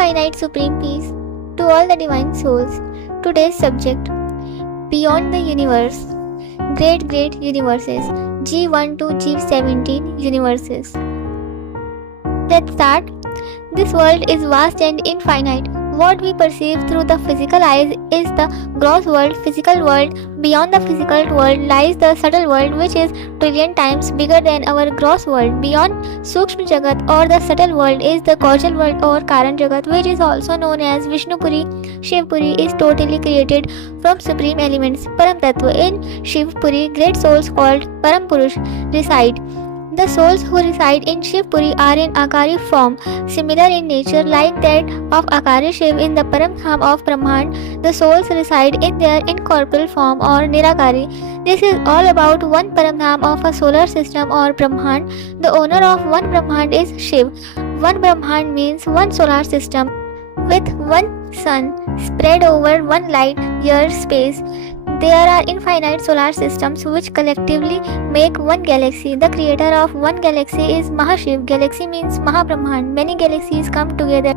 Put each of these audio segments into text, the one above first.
infinite supreme peace to all the divine souls. Today's subject: Beyond the Universe, Great Universes, G1 to G17 Universes. Let's start. This world is vast and infinite. What we perceive through the physical eyes is the gross world, physical world. Beyond the physical world lies the subtle world, which is trillion times bigger than our gross world. Beyond Sukshma Jagat or the subtle world is the causal world or Karan Jagat, which is also known as Vishnupuri. Shivpuri is totally created from supreme elements, Param Tattva. In Shivpuri, great souls called Param Purush reside. The souls who reside in Shivpuri are in Akari form, similar in nature like that of Akari Shiv in the Paramdham of Brahmand. The souls reside in their incorporeal form or Nirakari. This is all about one Paramdham of a solar system or Brahmand. The owner of one Brahmand is Shiv. One Brahmand means one solar system with one sun spread over one light year space. There are infinite solar systems which collectively make one galaxy. The creator of one galaxy is Mahashiv. Galaxy means Mahabrahman. Many galaxies come together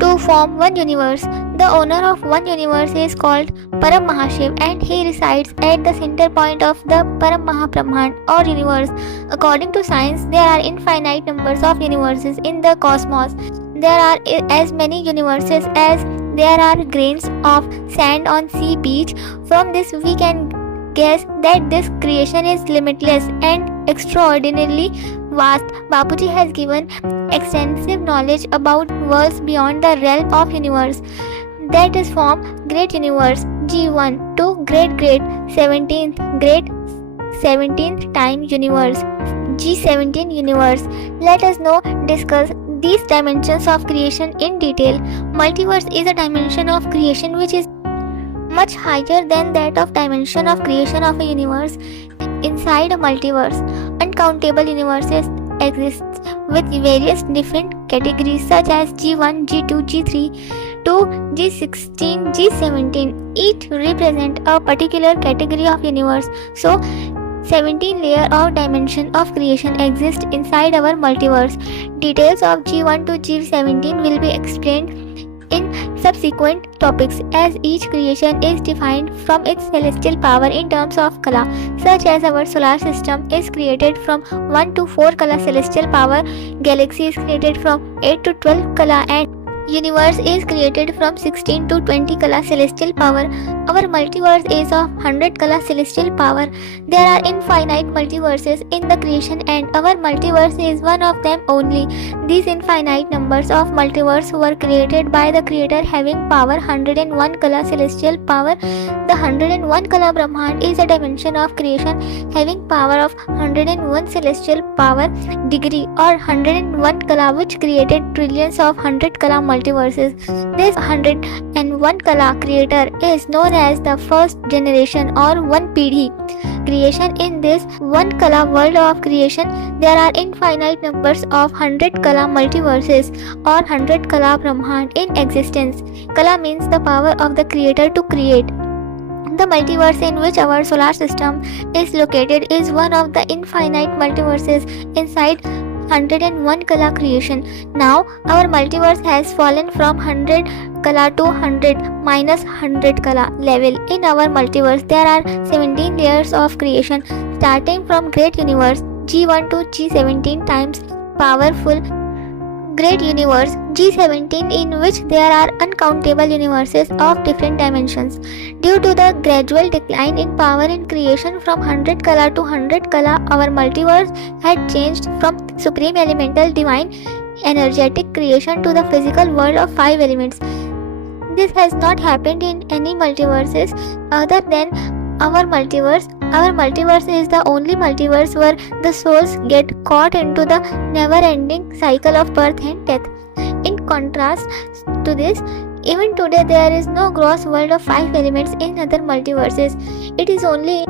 to form one universe. The owner of one universe is called Param Mahashiv, and he resides at the center point of the Param Mahabrahman or universe. According to science, there are infinite numbers of universes in the cosmos. There are as many universes as there are grains of sand on sea beach. From this we can guess that this creation is limitless and extraordinarily vast. Bapuji has given extensive knowledge about worlds beyond the realm of universe. That is from Great Universe G1 to Great 17th time Universe G17 Universe. Let us now discuss these dimensions of creation in detail. Multiverse is a dimension of creation which is much higher than that of dimension of creation of a universe. Inside a multiverse, uncountable universes exist with various different categories such as G1, G2, G3 to G16, G17. Each represent a particular category of universe. So 17 layer of dimension of creation exist inside our multiverse. Details of G1 to G17 will be explained in subsequent topics, as each creation is defined from its celestial power in terms of kala, such as our solar system is created from 1 to 4 kala celestial power, galaxy is created from 8 to 12 kala, and universe is created from 16 to 20 kala celestial power. Our multiverse is of 100 kala celestial power. There are infinite multiverses in the creation, and our multiverse is one of them only. These infinite numbers of multiverse were created by the creator having power 101 kala celestial power. The 101 kala Brahmand is a dimension of creation having power of 101 celestial power degree or 101 kala, which created trillions of 100 kala multiverses. This 101 kala creator is known as the first generation or one Pidhi creation. In this one kala world of creation, there are infinite numbers of 100 kala multiverses or 100 kala Brahmand in existence. Kala means the power of the creator to create. The multiverse in which our solar system is located is one of the infinite multiverses inside 101 kala creation. Now our multiverse has fallen from 100 kala to 100 minus 100 kala level. In our multiverse there are 17 layers of creation starting from Great Universe G1 to G17 times powerful Great Universe G17, in which there are uncountable universes of different dimensions. Due to the gradual decline in power in creation from 100 kala to 100 kala, our multiverse had changed from supreme elemental divine energetic creation to the physical world of 5 elements. This has not happened in any multiverses other than our multiverse. Our multiverse is the only multiverse where the souls get caught into the never-ending cycle of birth and death. In contrast to this, even today there is no gross world of 5 elements in other multiverses. It is only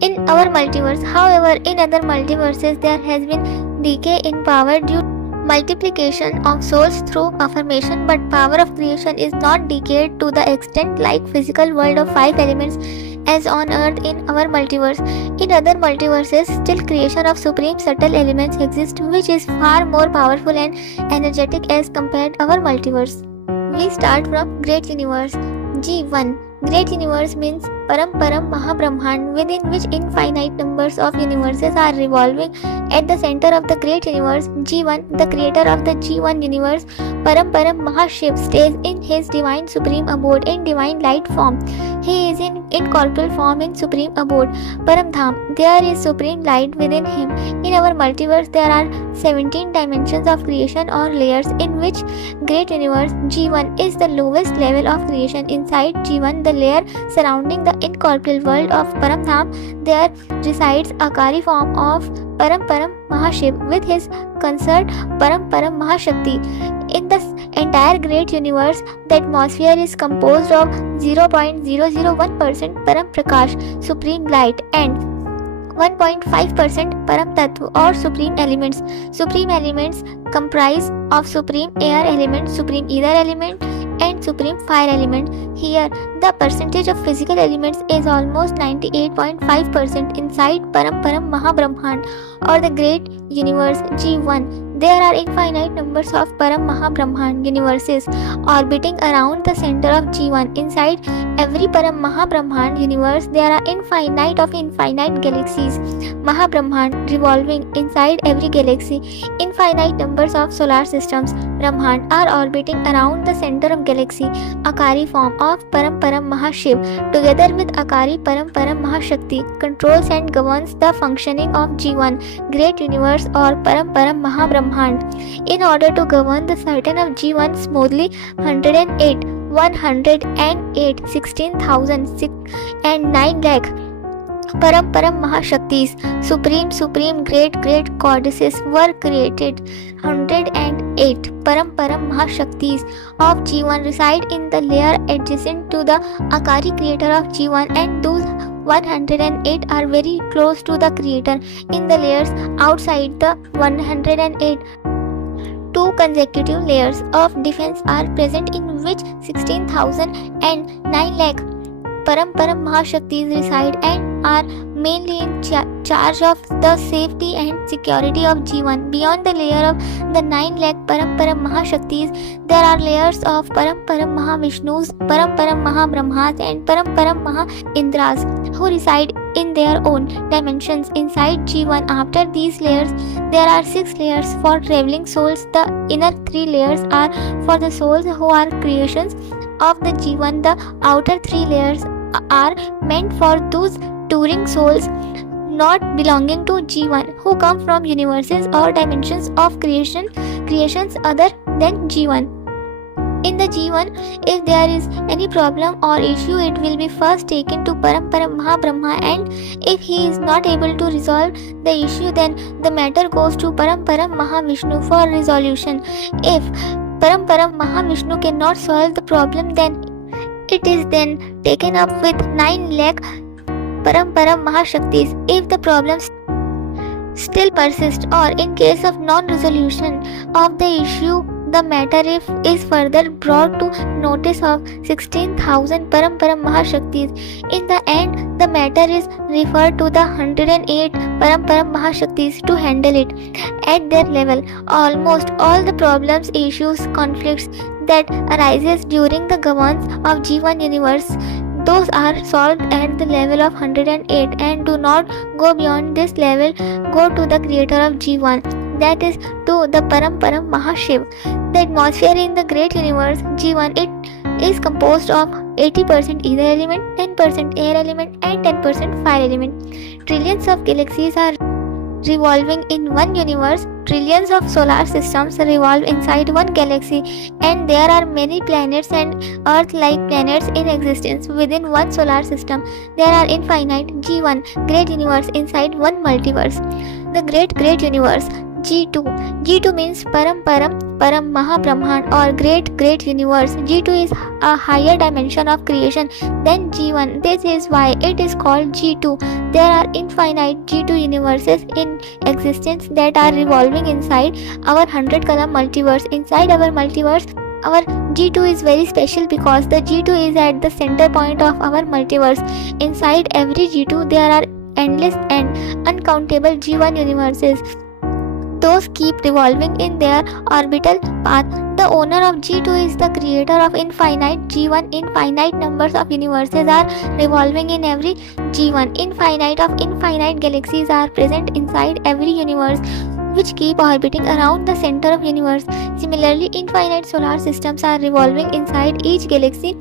in our multiverse. However, in other multiverses there has been decay in power due to multiplication of souls through affirmation, but power of creation is not decayed to the extent like physical world of 5 elements. as on earth in our multiverse. In other multiverses, still creation of supreme subtle elements exist, which is far more powerful and energetic as compared our multiverse. We start from Great Universe. G1. Great Universe means Param Mahabrahman, within which infinite numbers of universes are revolving. At the center of the Great Universe, G1, the creator of the G1 universe, Param Mahashiv, stays in his divine supreme abode in divine light form. He is in incorporeal form in supreme abode, Paramdham. There is supreme light within him. In our multiverse, there are 17 dimensions of creation or layers, in which Great Universe G1 is the lowest level of creation. Inside G1, the layer surrounding the incorporeal world of Paramdham, there resides Akari form of Param Mahashiv with his consort Param Mahashakti. In the entire Great Universe, the atmosphere is composed of 0.001% Param Prakash, supreme light, and 1.5% Param Tattva or supreme elements. Supreme elements comprise of supreme air element, supreme ether element, and supreme fire element. Here, the percentage of physical elements is almost 98.5% inside Param Mahabrahman or the Great Universe G1. There are infinite numbers of Param Mahabrahman universes orbiting around the center of G1. Inside every Param Mahabrahman universe, there are infinite galaxies. Mahabrahman revolving inside every galaxy. Infinite numbers of solar systems, Brahman, are orbiting around the center of galaxy. Akari form of Param Mahashiv, together with Akari Param Mahashakti, controls and governs the functioning of G1, Great Universe or Param Mahabrahman. In order to govern the certain of G1 smoothly, 108, 16,000 and 9 lakh Param Mahashaktis, supreme great goddesses were created. 108 Param Mahashaktis of G1 reside in the layer adjacent to the Akari creator of G1, and those 108 are very close to the creator. In the layers outside the 108, two consecutive layers of defense are present, in which 16,000 and 9 lakh Param Mahashaktis reside and are mainly in charge of the safety and security of G1. Beyond the layer of the 9 lakh Param Mahashaktis, there are layers of Param Mahavishnus, Param Mahabrahmas, and Param Mahaindras who reside in their own dimensions inside G1. After these layers, there are 6 layers for traveling souls. The inner 3 layers are for the souls who are creations of the G1. The outer 3 layers are meant for those touring souls not belonging to G1 who come from universes or dimensions of creations other than G1. In the G1, if there is any problem or issue, it will be first taken to Param Mahabrahma, and if he is not able to resolve the issue, then the matter goes to Param Mahavishnu for resolution. If Param Mahavishnu cannot solve the problem, then it is then taken up with 9 lakh Param Mahashaktis. If the problem still persists, or in case of non-resolution of the issue, the matter is further brought to notice of 16,000 Param Mahashaktis. In the end, the matter is referred to the 108 Param Mahashaktis to handle it at their level. Almost all the problems, issues, conflicts that arises during the governance of G1 universe, those are solved at the level of 108 and do not go beyond this level, go to the creator of G1, that is to the Param Mahashiv. The atmosphere in the Great Universe G1, it is composed of 80% ether element, 10% air element, and 10% fire element. Trillions of galaxies are revolving in one universe. Trillions of solar systems revolve inside one galaxy, and there are many planets and Earth-like planets in existence within one solar system. There are infinite G1 Great Universe inside one multiverse. The Great Universe G2. G2 means Param Mahabrahman or Great Universe. G2 is a higher dimension of creation than G1. This is why it is called G2. There are infinite G2 universes in existence that are revolving inside our 100 column multiverse. Inside our multiverse, Our G2 is very special because the G2 is at the center point of our multiverse. Inside every G2 there are endless and uncountable G1 universes. Those keep revolving in their orbital path. The owner of G2 is the creator of infinite G1. Infinite numbers of universes are revolving in every G1. Infinite of infinite galaxies are present inside every universe, which keep orbiting around the center of universe. Similarly, infinite solar systems are revolving inside each galaxy,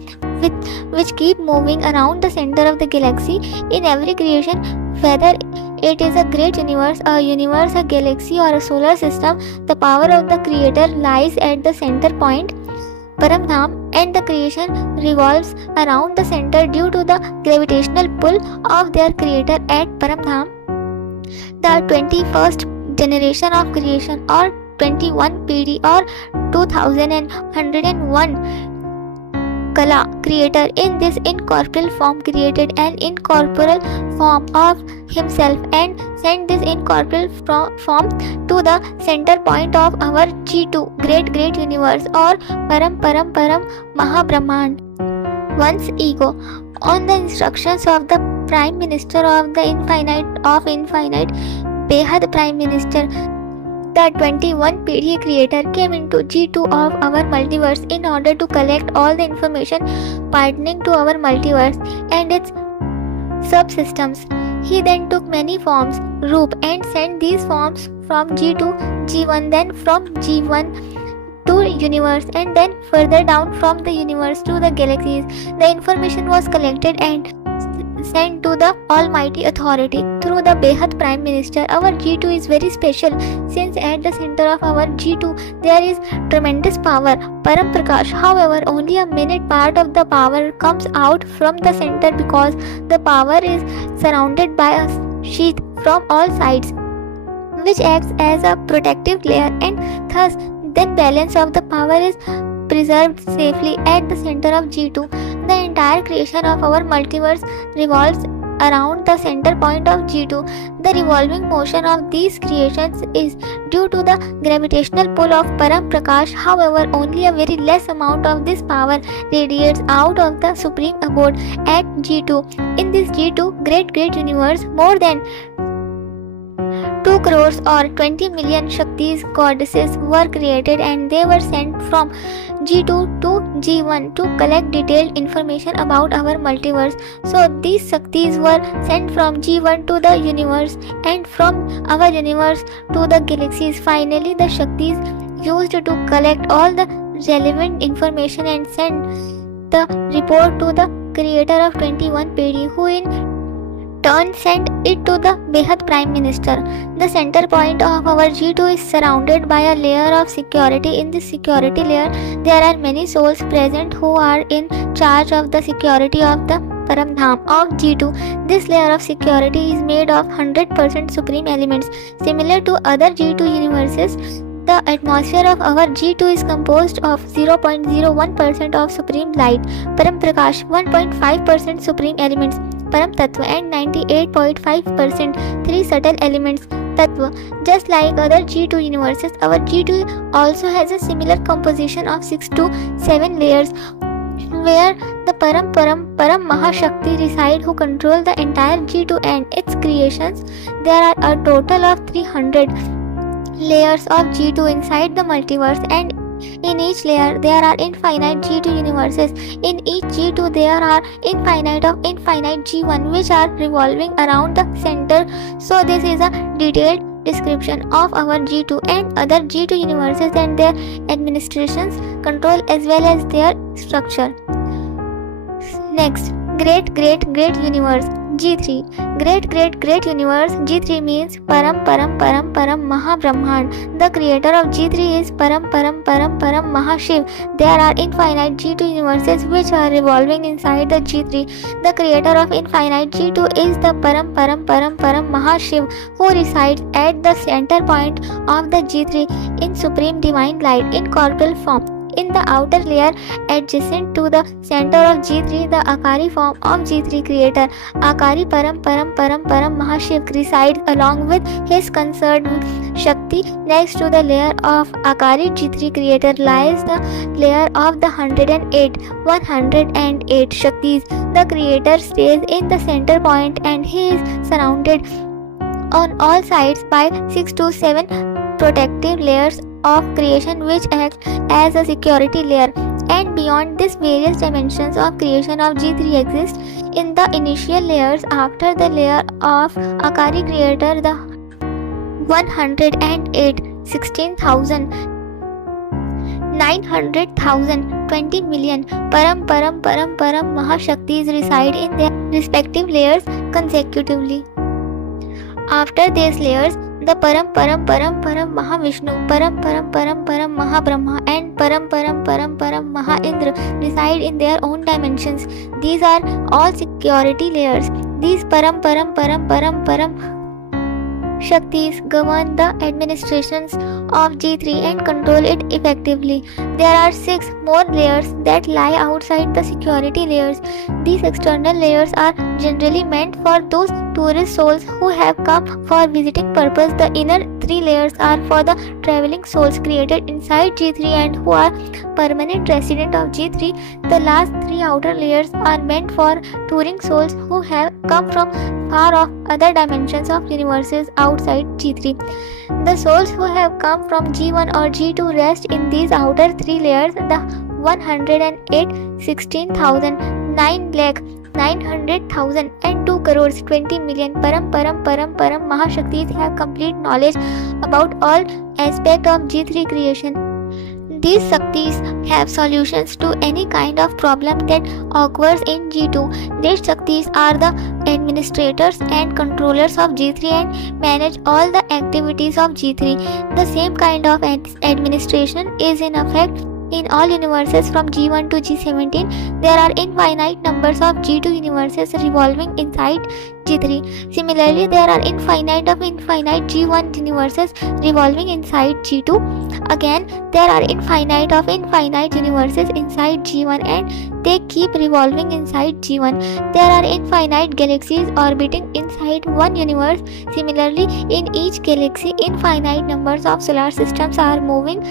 which keep moving around the center of the galaxy. In every creation, whether it is a great universe, a galaxy, or a solar system, the power of the creator lies at the center point, Paramdham, and the creation revolves around the center due to the gravitational pull of their creator at Paramdham. The 21st generation of creation, or 21 PD, or 2101 Kala, creator in this incorporeal form created an incorporeal form of himself and sent this incorporeal form to the center point of our G2 great universe, or Param Mahabrahman. One's ego. On the instructions of the Prime Minister of the Infinite, Behad Prime Minister, the 21 PD creator came into G2 of our multiverse in order to collect all the information pertaining to our multiverse and its subsystems. He then took many forms, Roop, and sent these forms from G to G1, then from G1 to universe, and then further down from the universe to the galaxies. The information was collected and sent to the Almighty Authority through the Behad Prime Minister. Our G2 is very special since at the center of our G2 there is tremendous power, Param Prakash. However, only a minute part of the power comes out from the center because the power is surrounded by a sheath from all sides, which acts as a protective layer, and thus then balance of the power is preserved safely at the center of G2. The entire creation of our multiverse revolves around the center point of G2. The revolving motion of these creations is due to the gravitational pull of Param Prakash. However, only a very less amount of this power radiates out of the supreme abode at G2. In this G2 great universe, more than 2 crores or 20 million Shaktis, goddesses, were created, and they were sent from G2 to G1 to collect detailed information about our multiverse. So these Shaktis were sent from G1 to the universe, and from our universe to the galaxies. Finally, the Shaktis used to collect all the relevant information and send the report to the creator of 21 PD, who in turn sent it to the Behad Prime Minister. The center point of our G2 is surrounded by a layer of security. In this security layer, there are many souls present who are in charge of the security of the Paramdham of G2. This layer of security is made of 100% supreme elements. Similar to other G2 universes, the atmosphere of our G2 is composed of 0.01% of supreme light, Param Prakash, 1.5% supreme elements, Param Tattva, and 98.5% 3 subtle elements, Tattva. Just like other G2 universes, our G2 also has a similar composition of 6 to 7 layers, where the Param Mahashakti reside, who control the entire G2 and its creations. There are a total of 300 layers of G2 inside the multiverse, and in each layer there are infinite G2 universes. In each G2 there are infinite G1 which are revolving around the center. So this is a detailed description of our G2 and other G2 universes and their administrations, control, as well as their structure. Next, great universe G3. Great universe G3 means Param Mahabrahman. The creator of G3 is Param Mahashiv. There are infinite G2 universes which are revolving inside the G3. The creator of infinite G2 is the Param Mahashiv, who resides at the center point of the G3 in supreme divine light, in corporeal form. In the outer layer adjacent to the center of G3, the Akari form of G3 creator, Akari Param Param Param Param Mahashiv resides along with his consort Shakti. Next to the layer of Akari G3 creator lies the layer of the 108 Shaktis. The creator stays in the center point and he is surrounded on all sides by 6 to 7 protective layers of creation which act as a security layer. And beyond this, various dimensions of creation of G3 exist. In the initial layers after the layer of Akari creator, the 108, 16,000, 900,000, 20 million Param Param Param Param Mahashaktis reside in their respective layers consecutively. After these layers, the Param Param Param Param Mahavishnu, Param Param Param Param Mahabrahma and Param Param Param Param Mahaindra reside in their own dimensions. These are all security layers. These Param Param Param Param Param Shaktis govern the administrations of G3 and control it effectively. There are 6 more layers that lie outside the security layers. These external layers are generally meant for those tourist souls who have come for visiting purpose. The inner 3 layers are for the traveling souls created inside G3 and who are permanent resident of G3. The last 3 outer layers are meant for touring souls who have come from far off other dimensions of universes outside G3. The souls who have come from G1 or G2 rest in these outer 3 layers. The 108, 16,000, 9 lakh, 900,000 and 2 crores 20 million Param Param Param Param Mahashaktis have complete knowledge about all aspects of G3 creation. These Shaktis have solutions to any kind of problem that occurs in G2. These Shaktis are the administrators and controllers of G3 and manage all the activities of G3. The same kind of administration is in effect in all universes from G1 to G17. There are infinite numbers of G2 universes revolving inside G3. Similarly, there are infinite G1 universes revolving inside G2. Again, there are infinite universes inside G1 and they keep revolving inside G1. There are infinite galaxies orbiting inside one universe. Similarly, in each galaxy, infinite numbers of solar systems are moving.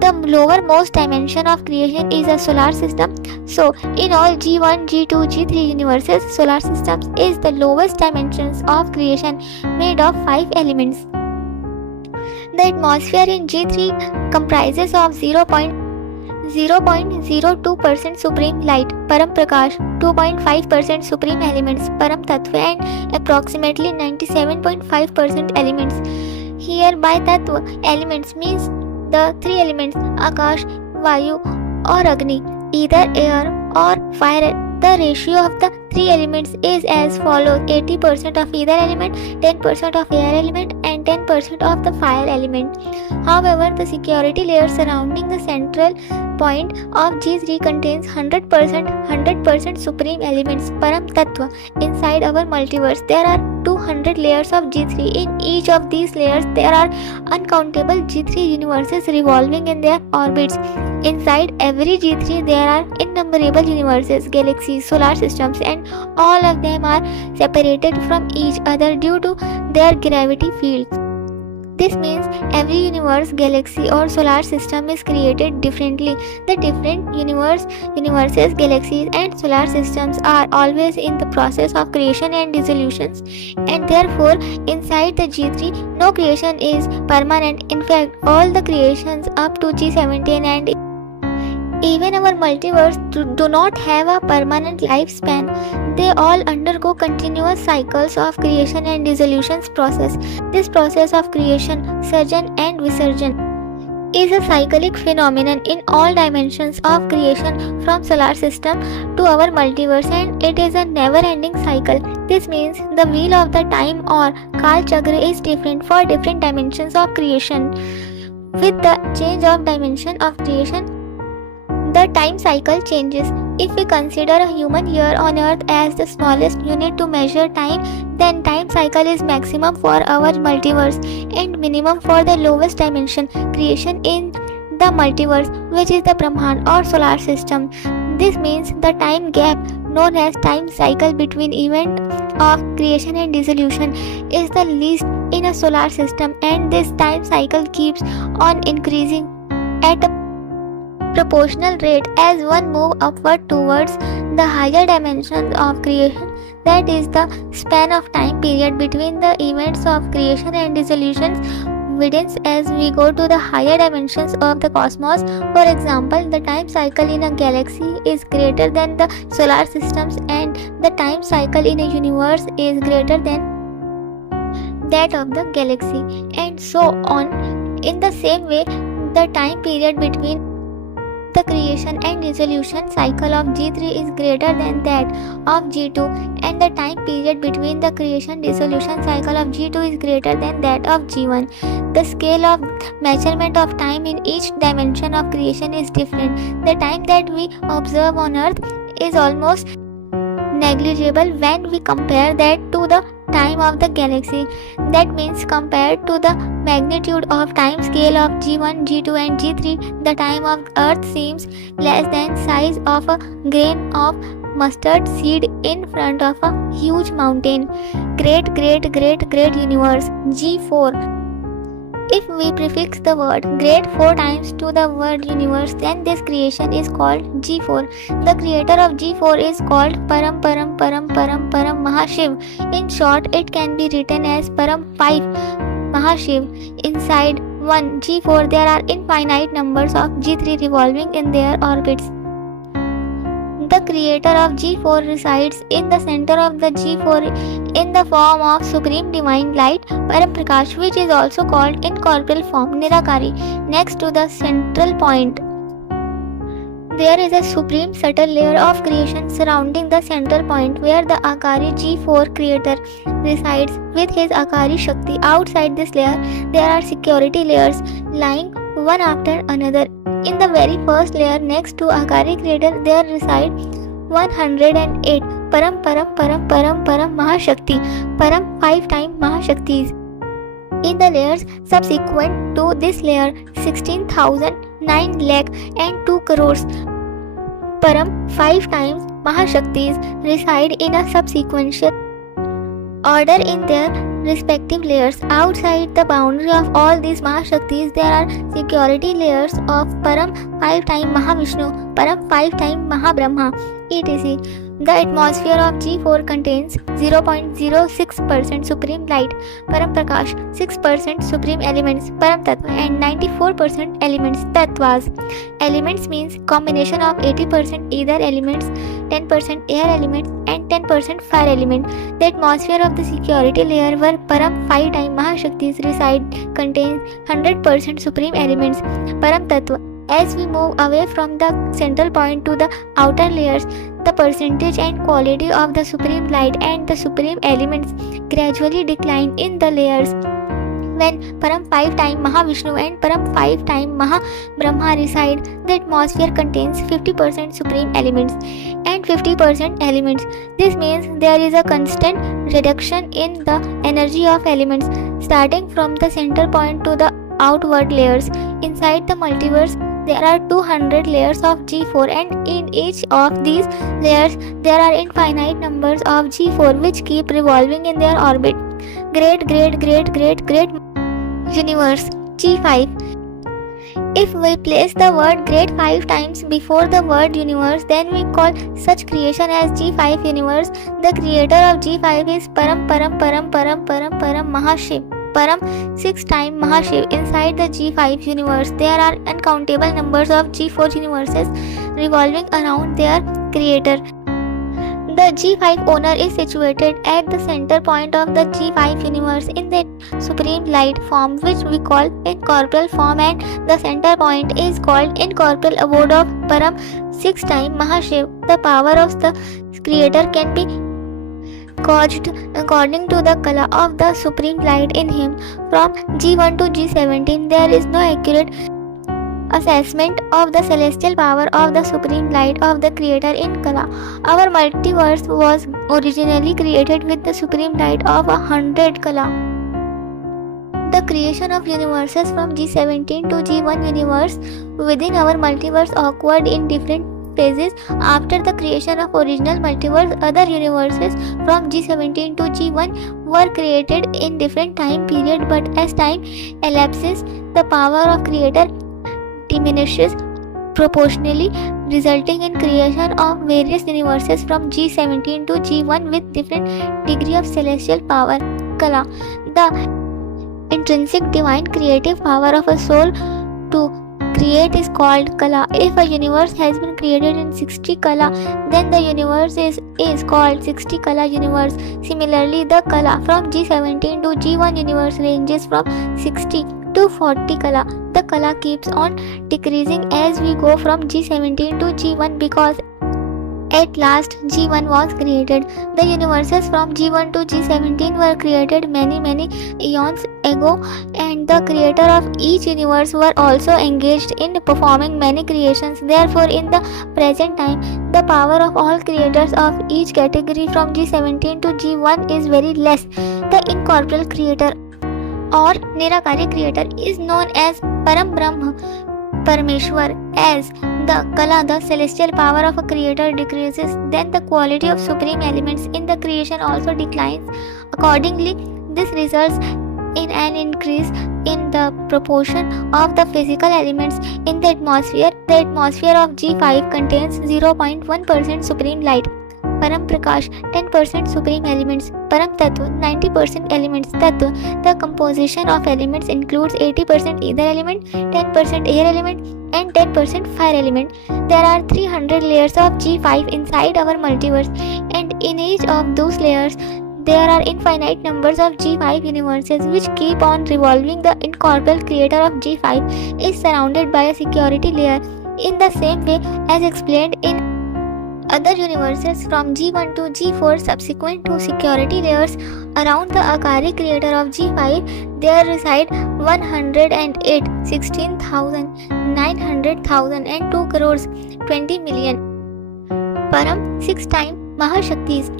The lowermost dimension of creation is a solar system. So, in all G1, G2, G3 universes, solar systems is the lowest dimensions of creation made of 5 elements. The atmosphere in G3 comprises of 0.02% supreme light, Param Prakash, 2.5% supreme elements, Param Tattva and approximately 97.5% elements. Here by Tattva, elements means the 3 elements Akash, Vayu or Agni, either air or fire. The ratio of the 3 elements is as follows: 80% of either element, 10% of air element and 10% of the fire element. However, the security layer surrounding the central point of G3 contains 100% supreme elements, Param Tattva. Inside our multiverse, there are 200 layers of G3. In each of these layers, there are uncountable G3 universes revolving in their orbits. Inside every G3, there are innumerable universes, galaxies, solar systems, and all of them are separated from each other due to their gravity fields. This means every universe, galaxy or solar system is created differently. The different universes, galaxies and solar systems are always in the process of creation and dissolutions, and therefore inside the G3 no creation is permanent. In fact, all the creations up to G17 and even our multiverse do not have a permanent lifespan. They all undergo continuous cycles of creation and dissolutions process. This process of creation, surgeon and visarjan is a cyclic phenomenon in all dimensions of creation from solar system to our multiverse, and it is a never-ending cycle. This means the wheel of the time or Kal Chakra is different for different dimensions of creation. With the change of dimension of creation, the time cycle changes. If we consider a human year on earth as the smallest unit to measure time, then time cycle is maximum for our multiverse and minimum for the lowest dimension creation. In the multiverse, which is the Brahman or solar system. This means the time gap known as time cycle between event of creation and dissolution is the least in a solar system, and this time cycle keeps on increasing at a proportional rate as one moves upward towards the higher dimensions of creation. That is the span of time period between the events of creation and dissolutions widens as we go to the higher dimensions of the cosmos. For example, the time cycle in a galaxy is greater than the solar systems, and the time cycle in a universe is greater than that of the galaxy, and so on. In the same way, the time period between the creation and dissolution cycle of G3 is greater than that of G2, and the time period between the creation dissolution cycle of G2 is greater than that of G1. The scale of measurement of time in each dimension of creation is different. The time that we observe on Earth is almost negligible when we compare that to the time of the galaxy. That means compared to the magnitude of time scale of G1, G2 and G3, the time of Earth seems less than size of a grain of mustard seed in front of a huge mountain. Great universe. G4. If we prefix the word great 4 times to the word universe, then this creation is called G4. The creator of G4 is called Param Mahashiv. In short, it can be written as Param 5 Mahashiv. Inside one G4 there are infinite numbers of G3 revolving in their orbits. The creator of G4 resides in the center of the G4 in the form of supreme divine light, Param Prakash, which is also called incorporeal form, Nirakari. Next to the central point, there is a supreme subtle layer of creation surrounding the central point where the Akari G4 creator resides with his Akari Shakti. Outside this layer, there are security layers lying one after another. In the very first layer next to Akari creator, there reside 108 Param Mahashakti, Param 5 times Mahashaktis. In the layers subsequent to this layer, 16,009 lakh and 2 crores Param 5 times Mahashaktis reside in a subsequential order in their respective layers. Outside the boundary of all these Mahashaktis, there are security layers of Param 5 times Mahavishnu, Param 5 times Mahabrahma, etc. The atmosphere of G4 contains 0.06% supreme light, Param Prakash, 6% supreme elements, Param Tattva, and 94% elements, Tattvas. Elements means combination of 80% ether elements, 10% air elements, and 10% fire element. The atmosphere of the security layer where Param 5 times Mahashaktis reside contains 100% supreme elements, Param Tattva. As we move away from the central point to the outer layers, the percentage and quality of the supreme light and the supreme elements gradually decline in the layers. When Param 5 times Mahavishnu and Param 5 times Mahabrahma reside, the atmosphere contains 50% supreme elements and 50% elements. This means there is a constant reduction in the energy of elements starting from the center point to the outward layers. Inside the multiverse, there are 200 layers of G4, and in each of these layers there are infinite numbers of G4 which keep revolving in their orbit. Great universe. G5. If we place the word great 5 times before the word universe, then we call such creation as G5 universe. The creator of G5 is Param Mahashiv, Param 6 times Mahashiv. Inside the G5 universe, there are uncountable numbers of G4 universes revolving around their creator. The G5 owner is situated at the center point of the G5 universe in the supreme light form, which we call incorporeal form, and the center point is called incorporeal abode of Param 6 times Mahashiv. The power of the creator can be gauged according to the color of the supreme light in him. From G1 to G17, there is no accurate assessment of the celestial power of the supreme light of the creator in Kala. Our multiverse was originally created with the supreme light of 100 Kala. The creation of universes from G17 to G1 universe within our multiverse occurred in different phases. After the creation of original multiverse, other universes from G17 to G1 were created in different time period, but as time elapses, the power of creator diminishes proportionally, resulting in creation of various universes from G17 to G1 with different degree of celestial power. Kala, the intrinsic divine creative power of a soul to create is called Kala. If a universe has been created in 60 Kala, then the universe is called 60 Kala universe. Similarly, the Kala from G17 to G1 universe ranges from 60 to 40 Kala. The Kala keeps on decreasing as we go from G17 to G1 because at last G1 was created. The universes from G1 to G17 were created many eons ago, and the creator of each universe were also engaged in performing many creations. Therefore, in the present time, the power of all creators of each category from G17 to G1 is very less. The incorporeal creator or Nirakari creator is known as Param Brahma Parameshwar. As the Kala, the celestial power of a creator decreases, then the quality of supreme elements in the creation also declines. Accordingly, this results in an increase in the proportion of the physical elements in the atmosphere. The atmosphere of G5 contains 0.1% supreme light, Param Prakash 10% supreme elements, Param Tattva 90% elements. Tattva, the composition of elements includes 80% ether element, 10% air element and 10% fire element. There are 300 layers of G5 inside our multiverse, and in each of those layers there are infinite numbers of G5 universes which keep on revolving. The incorporeal creator of G5 is surrounded by a security layer in the same way as explained in other universes from G1 to G4 subsequent to security layers around the Akari creator of G5. There reside 108, 16,000, 900,000 and 2 crores 20 million Param 6 time Mahashaktis.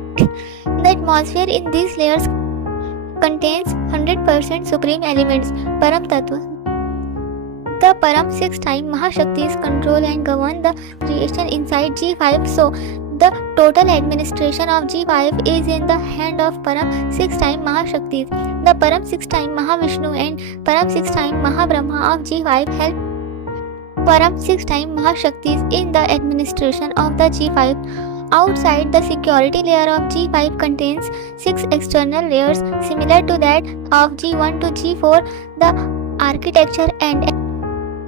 The atmosphere in these layers contains 100% supreme elements, Param Tattva. The Param 6 time Mahashaktis control and govern the creation inside G5, so the total administration of G5 is in the hand of Param 6 time Mahashaktis. The Param 6 time Mahavishnu and Param 6 time Mahabrahma of G5 help Param 6 time Mahashaktis in the administration of the G5. Outside the security layer of G5 contains 6 external layers similar to that of G1 to G4. The architecture and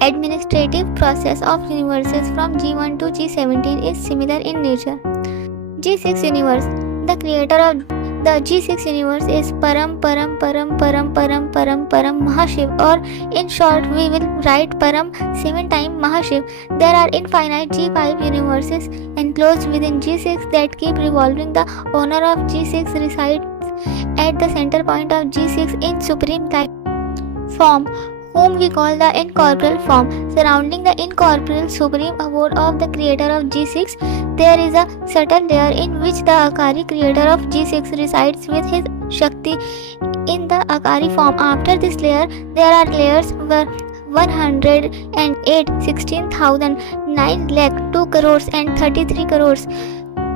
administrative process of universes from G1 to G17 is similar in nature. G6 universe. The creator of the G6 universe is Param Mahashiv, or in short we will write Param 7 time Mahashiv. There are infinite G5 universes enclosed within G6 that keep revolving. The owner of G6 resides at the center point of G6 in supreme light form, whom we call the incorporeal form. Surrounding the incorporeal supreme abode of the creator of G6, there is a subtle layer in which the Akari creator of G6 resides with his Shakti in the Akari form. After this layer, there are layers where 108, 16,000, 9 lakh, 2 crores and 33 crores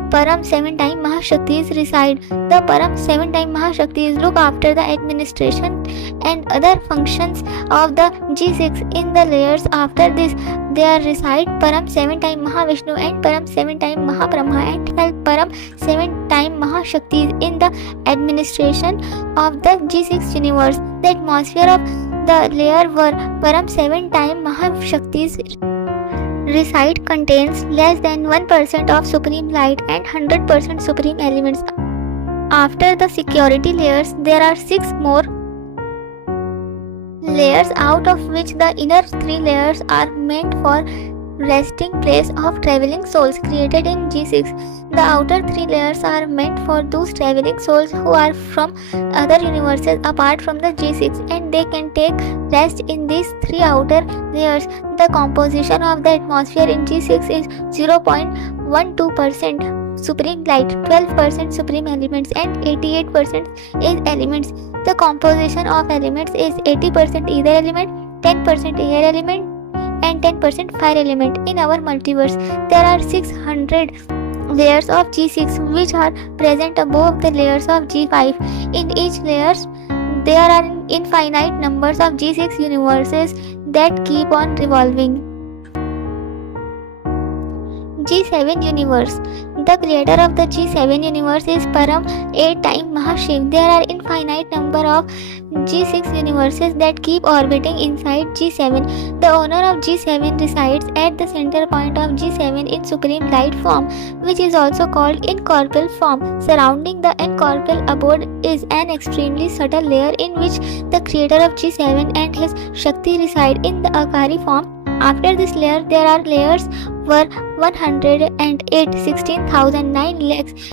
Param 7 time Mahashaktis reside. The Param 7 time Mahashaktis look after the administration and other functions of the G6 in the layers. After this, there reside Param 7 time Mahavishnu and Param 7 time Mahabrahma and 12 Param 7 time Mahashaktis in the administration of the G6 universe. The atmosphere of the layer where Param 7 time Mahashaktis reside contains less than 1% of supreme light and 100% supreme elements. After the security layers, there are 6 more layers, out of which the inner 3 layers are meant for resting place of traveling souls created in G6. The outer 3 layers are meant for those traveling souls who are from other universes apart from the G6, and they can take rest in these 3 outer layers. The composition of the atmosphere in G6 is 0.12% supreme light, 12% supreme elements, and 88% is elements. The composition of elements is 80% ether element, 10% air element, and 10% fire element. In our multiverse, there are 600 layers of G6 which are present above the layers of G5. In each layers, there are infinite numbers of G6 universes that keep on revolving. G7 universe. The creator of the G7 universe is Param 8-time Mahashiv. There are infinite number of G6 universes that keep orbiting inside G7. The owner of G7 resides at the center point of G7 in supreme light form, which is also called incorporeal form. Surrounding the incorporeal abode is an extremely subtle layer in which the creator of G7 and his Shakti reside in the Akari form. After this layer, there are layers were 108, 16,009 lakhs,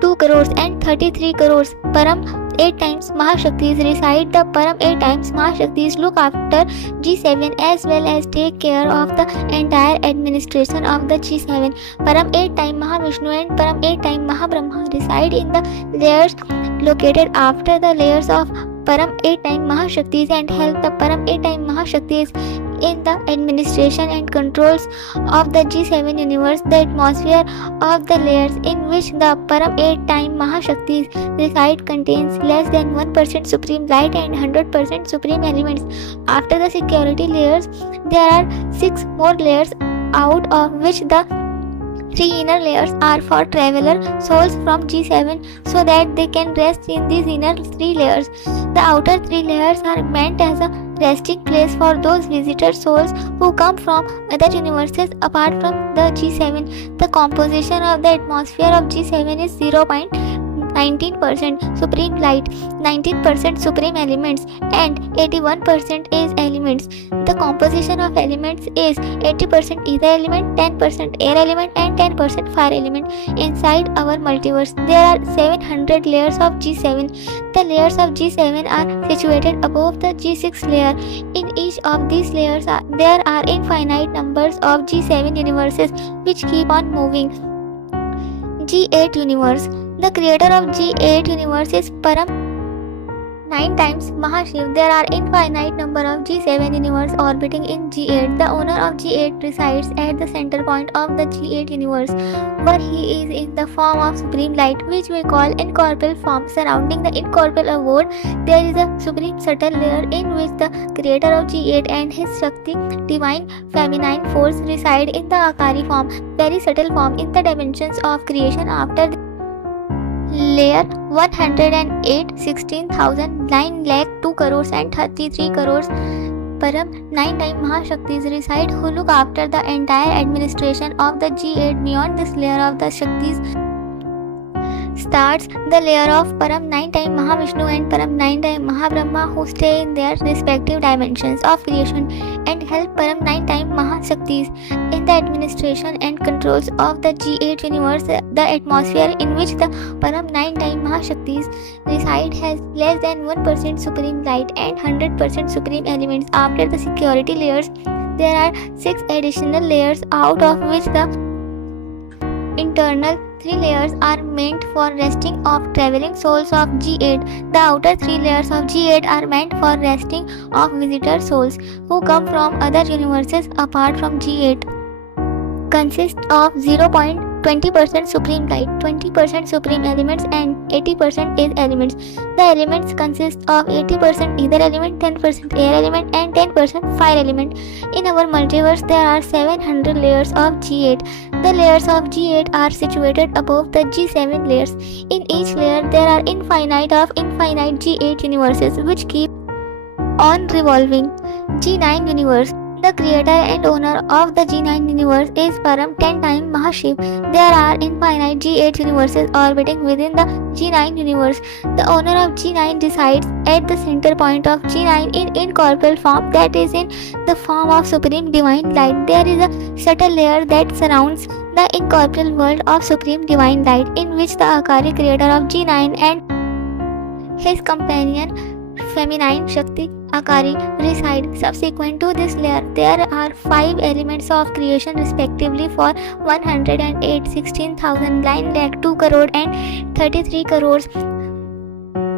2 crores and 33 crores. Param 8 times Mahashaktis reside. The Param 8 times Mahashaktis look after G7 as well as take care of the entire administration of the G7. Param 8 times Mahavishnu and Param 8 times Mahabrahma reside in the layers located after the layers of Param 8 times Mahashaktis and help the Param 8 times Mahashaktis in the administration and controls of the G7 universe. The atmosphere of the layers in which the Param 8 times Mahashaktis reside contains less than 1% supreme light and 100% supreme elements. After the security layers, there are 6 more layers, out of which the 3 inner layers are for traveler souls from G7 so that they can rest in these inner 3 layers. The outer 3 layers are meant as a resting place for those visitor souls who come from other universes apart from the G7. The composition of the atmosphere of G7 is 0.19% supreme light, 19% supreme elements, and 81% is elements. The composition of elements is 80% ether element, 10% air element, and 10% fire element. Inside our multiverse, there are 700 layers of G7. The layers of G7 are situated above the G6 layer. In each of these layers, there are infinite numbers of G7 universes which keep on moving. G8 universe. The creator of G8 universe is Param 9 times Mahashiv. There are infinite number of G7 universe orbiting in G8. The owner of G8 resides at the center point of the G8 universe, where he is in the form of supreme light, which we call incorporeal form. Surrounding the incorporeal abode, there is a supreme subtle layer in which the creator of G8 and his Shakti, divine feminine force, reside in the Akari form, very subtle form in the dimensions of creation. After layer 108, 16,009 lakh, 2 crores and 33 crores. Param 9 times Mahashaktis reside who look after the entire administration of the G8. Beyond this layer of the Shaktis starts the layer of Param 9 times Mahavishnu and Param 9 times Mahabrahma, who stay in their respective dimensions of creation and help Param 9 times Mahashaktis in the administration and controls of the G8 universe. The atmosphere in which the Param 9 times Mahashaktis reside has less than 1% supreme light and 100% supreme elements. After the security layers, there are 6 additional layers, out of which the internal 3 layers are meant for resting of traveling souls of G8. The outer 3 layers of G8 are meant for resting of visitor souls who come from other universes apart from G8. Consist of 0.20% supreme light, 20% supreme elements, and 80% is elements. The elements consist of 80% ether element, 10% air element, and 10% fire element. In our multiverse, there are 700 layers of G8. The layers of G8 are situated above the G7 layers. In each layer, there are infinite G8 universes which keep on revolving. G9 universe. The creator and owner of the G9 universe is Param 10 times Mahashiv. There are infinite G8 universes orbiting within the G9 universe. The owner of G9 resides at the center point of G9 in incorporeal form, that is in the form of supreme divine light. There is a subtle layer that surrounds the incorporeal world of supreme divine light, in which the Akari creator of G9 and his companion feminine Shakti Akari reside. Subsequent to this layer, there are 5 elements of creation respectively for 108, 16,000, 9 lakh, 2 crore and 33 crores.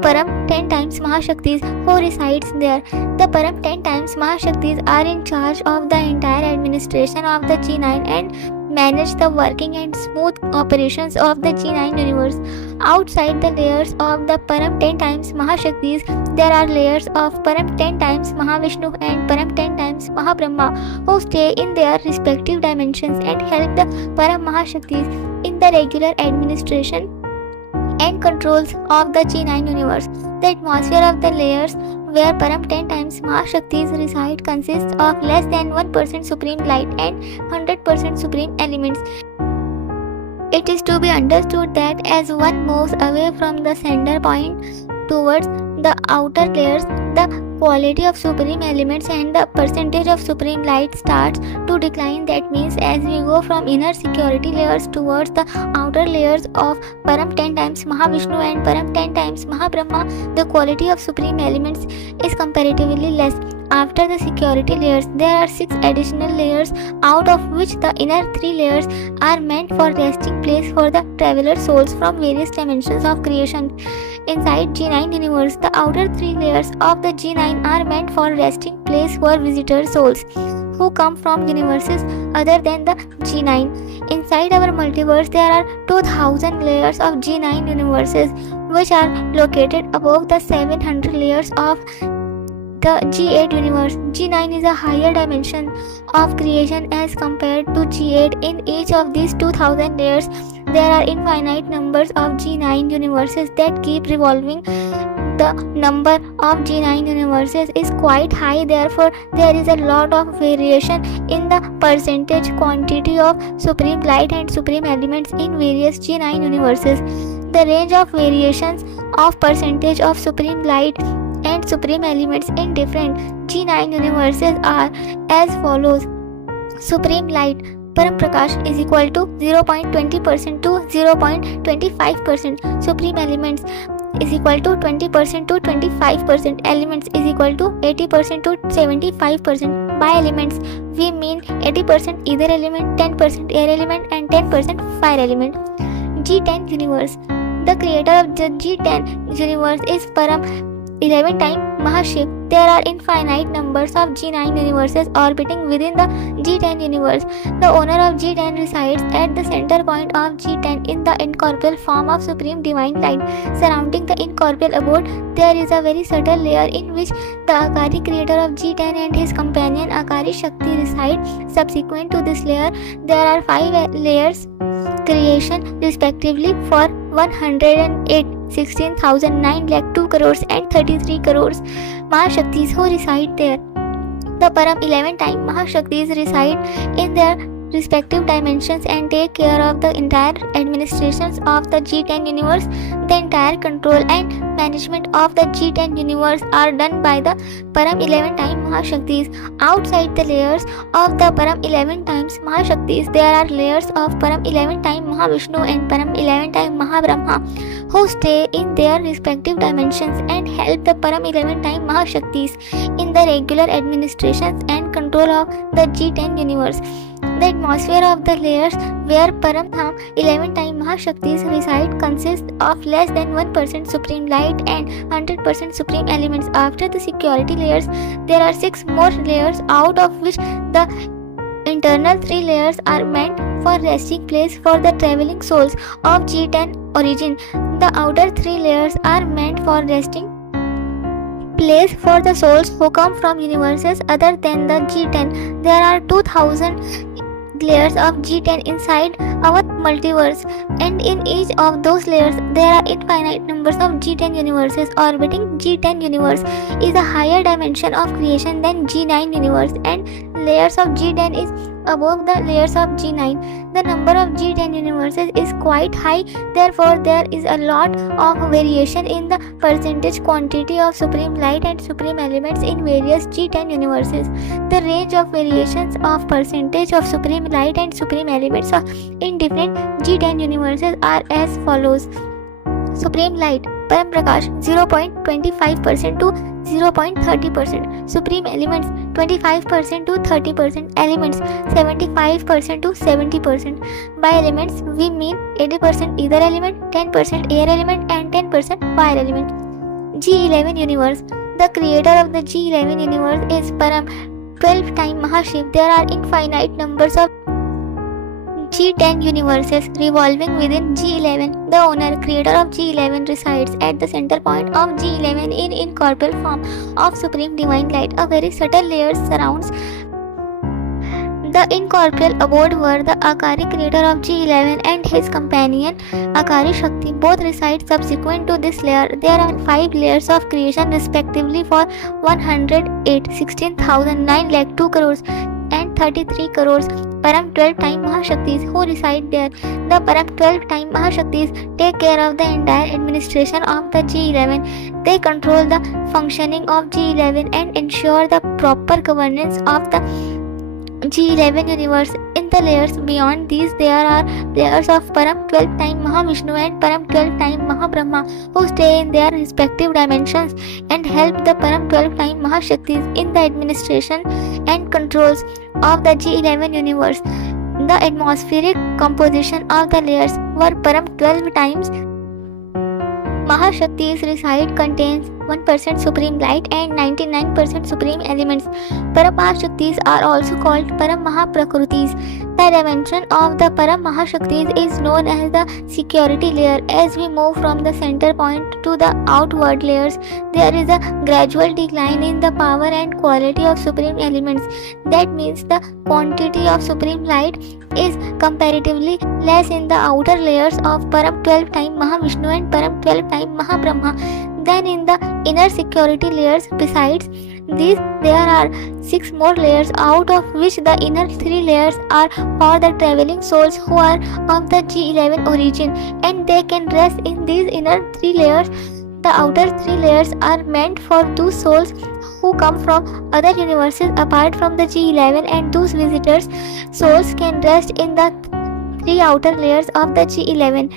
Param 10 times Mahashaktis who resides there. The Param 10 times Mahashaktis are in charge of the entire administration of the G9 and manage the working and smooth operations of the G9 universe. Outside the layers of the Param 10 times Mahashaktis, there are layers of Param 10 times Mahavishnu and Param 10 times Mahabrahma who stay in their respective dimensions and help the Param Mahashaktis in the regular administration and controls of the G9 universe. The atmosphere of the layers where Param 10 times Mahashaktis reside consists of less than 1% supreme light and 100% supreme elements. It is to be understood that as one moves away from the center point towards the outer layers, the quality of supreme elements and the percentage of supreme light starts to decline. That means as we go from inner security layers towards the outer layers of Param 10 times Mahavishnu and Param 10 times Mahabrahma, the quality of supreme elements is comparatively less. After the security layers, there are 6 additional layers, out of which the inner 3 layers are meant for resting place for the traveler souls from various dimensions of creation. Inside G9 universe, the outer 3 layers of the G9 are meant for resting place for visitor souls who come from universes other than the G9. Inside our multiverse, there are 2000 layers of G9 universes which are located above the 700 layers of the G8 universe. G9 is a higher dimension of creation as compared to G8. In each of these 2000 layers, there are infinite numbers of G9 universes that keep revolving. The number of G9 universes is quite high, therefore there is a lot of variation in the percentage quantity of supreme light and supreme elements in various G9 universes. The range of variations of percentage of supreme light and supreme elements in different G9 universes are as follows. Supreme light Param Prakash is equal to 0.20% to 0.25%. Supreme elements is equal to 20% to 25%. Elements is equal to 80% to 75%. By elements, we mean 80% ether element, 10% air element and 10% fire element. G10 universe. The creator of the G10 universe is Param 11 times Mahashiv. There are infinite numbers of G9 universes orbiting within the G10 universe. The owner of G10 resides at the center point of G10 in the incorporeal form of supreme divine light. Surrounding the incorporeal abode, there is a very subtle layer in which the Akari creator of G10 and his companion Akari Shakti reside. Subsequent to this layer, there are 5 layers creation respectively for 108, 16,000, 9 lakh, 2 crores and 33 crores Mahashaktis who reside there. The Param 11 times Mahashaktis reside in their respective dimensions and take care of the entire administrations of the G10 universe. The entire control and management of the G10 universe are done by the Param 11 times Mahashaktis. Outside the layers of the Param 11 times Mahashaktis, there are layers of Param 11 times Mahavishnu and Param 11 times Mahabrahma who stay in their respective dimensions and help the Param 11 times Mahashaktis in the regular administrations and control of the G10 universe. The atmosphere of the layers where Param 11 times Mahashaktis reside consists of less than 1% supreme light and 100% supreme elements. After the security layers, there are 6 more layers, out of which the internal 3 layers are meant for resting place for the traveling souls of G10 origin. The outer 3 layers are meant for resting place for the souls who come from universes other than the G10. There are 2000 layers of G10 inside our multiverse, and in each of those layers there are infinite numbers of G10 universes orbiting. G10 universe is a higher dimension of creation than G9 universe, and layers of G10 is above the layers of G9. The number of G10 universes is quite high, therefore there is a lot of variation in the percentage quantity of supreme light and supreme elements in various G10 universes. The range of variations of percentage of supreme light and supreme elements in different G10 universes are as follows. Supreme light Param Prakash 0.25% to 0.30%, supreme elements 25% to 30%, elements 75% to 70%. By elements, we mean 80% ether element, 10% air element, and 10% fire element. G11 universe. The creator of the G11 universe is Param, 12-time Mahashiv. There are infinite numbers of G10 universes revolving within G11. The owner, creator of G11 resides at the center point of G11 in incorporeal form of supreme divine light. A very subtle layer surrounds the incorporeal abode where the Akari, creator of G11, and his companion Akari Shakti both reside. Subsequent to this layer, there are 5 layers of creation respectively for 108, 16,009 lakh 2 crores and 33 crores Param 12-time Mahashaktis who reside there. The Param 12-time Mahashaktis take care of the entire administration of the G11. They control the functioning of G11 and ensure the proper governance of the G11 universe. In the layers beyond these, there are layers of Param 12-time Mahavishnu and Param 12-time Mahabrahma who stay in their respective dimensions and help the Param 12-time Mahashaktis in the administration and controls of the G11 universe. The atmospheric composition of the layers where Param 12 times Mahashaktis reside contains 1% supreme light and 99% supreme elements. Paramahashaktis are also called Paramahaprakrutis. The dimension of the Paramahashaktis is known as the security layer. As we move from the center point to the outward layers, there is a gradual decline in the power and quality of supreme elements. That means the quantity of supreme light is comparatively less in the outer layers of Param 12-time Mahavishnu and Param 12-time Mahabrahma than in the inner security layers. Besides these, there are 6 more layers, out of which the inner 3 layers are for the traveling souls who are of the G11 origin, and they can rest in these inner 3 layers. The outer 3 layers are meant for those souls who come from other universes apart from the G11, and those visitors souls can rest in the 3 outer layers of the G11.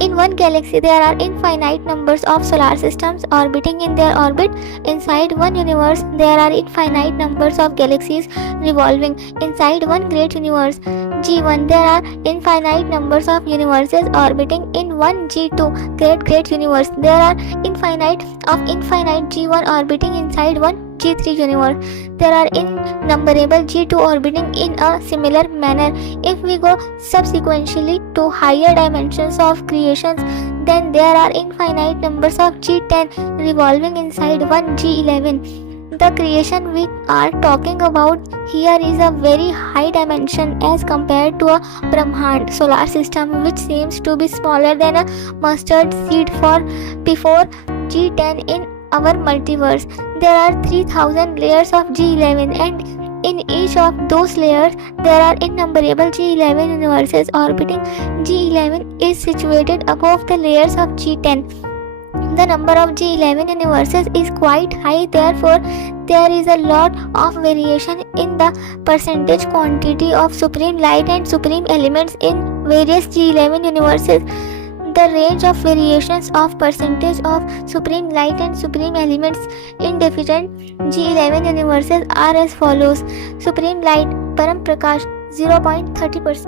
In one galaxy, there are infinite numbers of solar systems orbiting in their orbit. Inside one universe, there are infinite numbers of galaxies revolving. Inside one great universe, G1, there are infinite numbers of universes orbiting in one G2, great universe. There are infinite G1 orbiting inside one G3 universe. There are innumerable G2 orbiting in a similar manner. If we go subsequently to higher dimensions of creations, then there are infinite numbers of G10 revolving inside one G11. The creation we are talking about here is a very high dimension as compared to a Brahmand solar system, which seems to be smaller than a mustard seed for before G10 in our multiverse. There are 3000 layers of G11, and in each of those layers there are innumerable G11 universes orbiting. G11 is situated above the layers of G10. The number of G11 universes is quite high, therefore there is a lot of variation in the percentage quantity of supreme light and supreme elements in various G11 universes. The range of variations of percentage of supreme light and supreme elements in different G11 universes are as follows. Supreme light Param Prakash 0.30%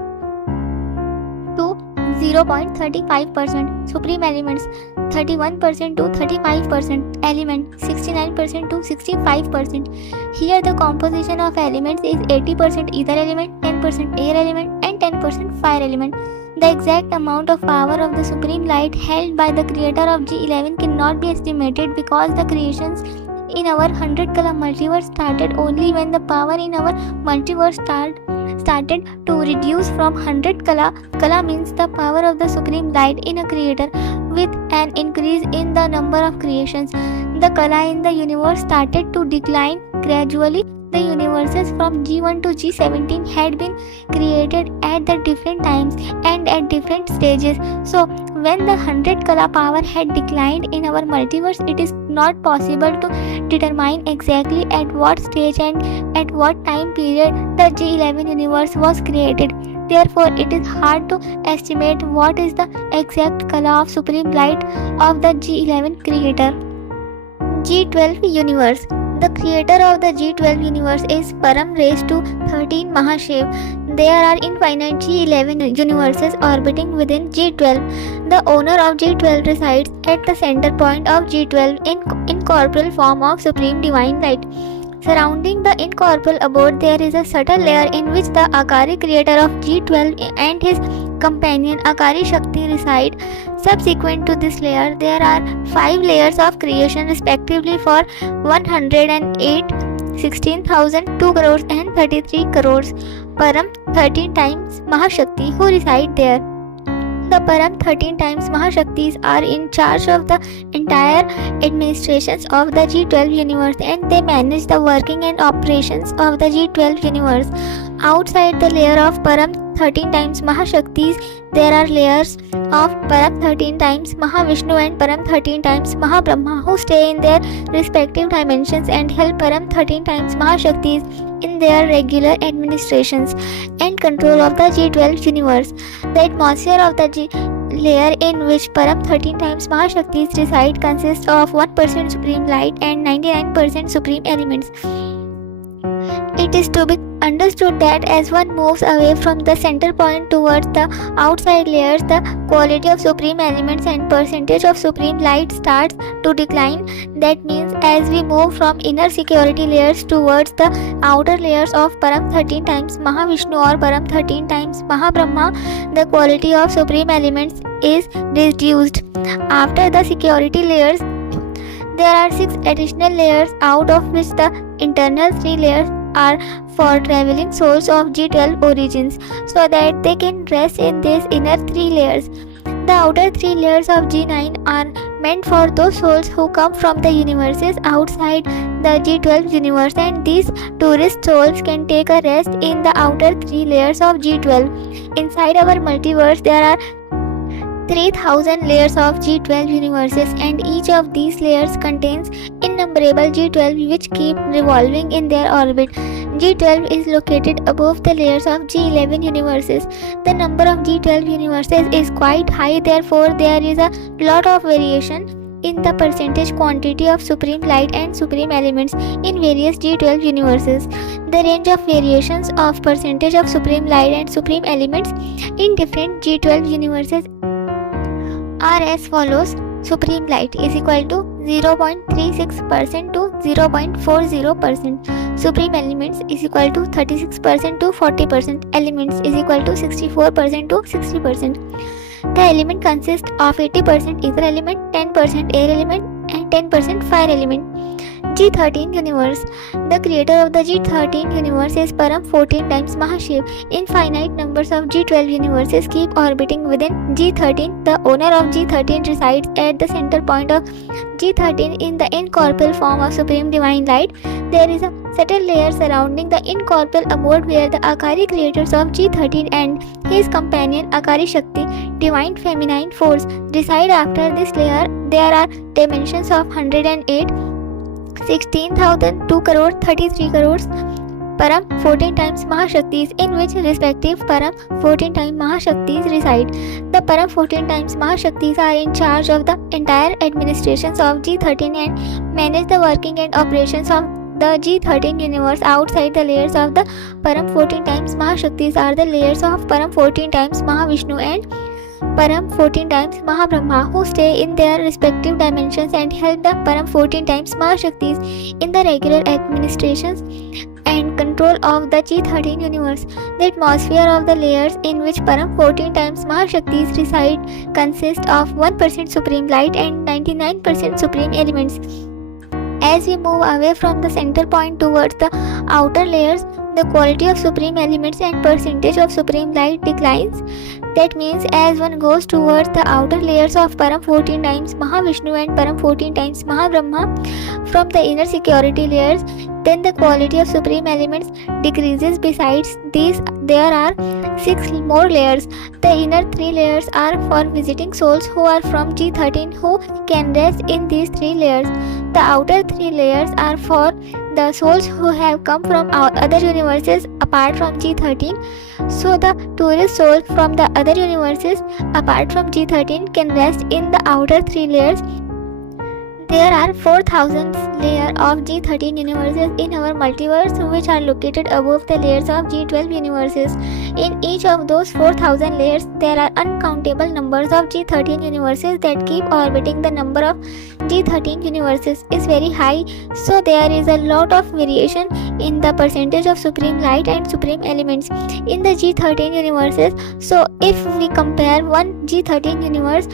to 0.35%, supreme elements 31% to 35%, element 69% to 65%. Here the composition of elements is 80% ether element, 10% air element, and 10% fire element. The exact amount of power of the supreme light held by the creator of G11 cannot be estimated because the creations in our 100 color multiverse started only when the power in our multiverse started to reduce from 100 kala. Kala means the power of the supreme light in a creator with an increase in the number of creations. The kala in the universe started to decline gradually. The universes from G1 to G17 had been created at the different times and at different stages. So when the 100 kala power had declined in our multiverse, it is not possible to determine exactly at what stage and at what time period the G11 universe was created. Therefore, it is hard to estimate what is the exact kala of supreme light of the G11 creator. G12 universe. The creator of the G12 universe is Param raised to 13 Mahashiv. There are infinite G11 universes orbiting within G12. The owner of G12 resides at the center point of G12 in incorporeal form of Supreme Divine Light. Surrounding the incorporeal abode, there is a subtle layer in which the Akari creator of G12 and his companion Akari Shakti reside. Subsequent to this layer, there are 5 layers of creation respectively for 108, 16,000, 2 crores and 33 crores. Param 13 times Mahashakti who reside there. The Param 13 times Mahashaktis are in charge of the entire administrations of the G12 universe, and they manage the working and operations of the G12 universe. Outside the layer of Param 13 times Mahashaktis, there are layers of Param 13 times Mahavishnu and Param 13 times Mahabrahma who stay in their respective dimensions and help Param 13 times Mahashaktis in their regular administrations and control of the G12 universe. The atmosphere of the layer in which Param 13 times Mahashaktis reside consists of 1% supreme light and 99% supreme elements. It is to be understood that as one moves away from the center point towards the outside layers, the quality of supreme elements and percentage of supreme light starts to decline. That means as we move from inner security layers towards the outer layers of Param 13 times Mahavishnu or Param 13 times Mahabrahma, the quality of supreme elements is reduced. After the security layers, there are 6 additional layers, out of which the internal 3 layers are for traveling souls of G12 origins, so that they can rest in these inner 3 layers. The outer 3 layers of G9 are meant for those souls who come from the universes outside the G12 universe, and these tourist souls can take a rest in the outer 3 layers of G12. Inside our multiverse, there are 3000 layers of G12 universes, and each of these layers contains innumerable G12 which keep revolving in their orbit. G12 is located above the layers of G11 universes. The number of G12 universes is quite high, therefore there is a lot of variation in the percentage quantity of supreme light and supreme elements in various G12 universes. The range of variations of percentage of supreme light and supreme elements in different G12 universes are as follows. Supreme light is equal to 0.36% to 0.40%. Supreme elements is equal to 36% to 40%. Elements is equal to 64% to 60%. The element consists of 80% ether element, 10% air element and 10% fire element. G13 universe. The creator of the G13 universe is Param 14 times Mahashiv. Infinite numbers of G12 universes keep orbiting within G13. The owner of G13 resides at the center point of G13 in the incorporeal form of Supreme Divine Light. There is a subtle layer surrounding the incorporeal abode where the Akari creators of G13 and his companion Akari Shakti, Divine Feminine Force, reside. After this layer, there are dimensions of 108, 16,000, 2 crore, 33 crores, Param 14 times Mahashaktis, in which respective Param 14 times Mahashaktis reside. The Param 14 times Mahashaktis are in charge of the entire administrations of G13 and manage the working and operations of the G13 universe. Outside the layers of the Param 14 times Mahashaktis are the layers of Param 14 times Mahavishnu and Param 14 times Mahabrahma who stay in their respective dimensions and help the Param 14 times Mahashaktis in the regular administrations and control of the G13 universe. The atmosphere of the layers in which Param 14 times Mahashaktis reside consists of 1% supreme light and 99% supreme elements. As we move away from the center point towards the outer layers, the quality of supreme elements and percentage of supreme light declines. That means as one goes towards the outer layers of Param 14 times Mahavishnu and Param 14 times Mahabrahma from the inner security layers, then the quality of supreme elements decreases. Besides these, there are 6 more layers. The inner 3 layers are for visiting souls who are from G13 who can rest in these 3 layers. The outer 3 layers are for the souls who have come from other universes apart from G13. So the tourist souls from the other universes apart from G13 can rest in the outer 3 layers. There are 4000 layers of G13 universes in our multiverse, which are located above the layers of G12 universes. In each of those 4000 layers, there are uncountable numbers of G13 universes that keep orbiting. The number of G13 universes is very high, so there is a lot of variation in the percentage of supreme light and supreme elements in the G13 universes. So if we compare one G13 universe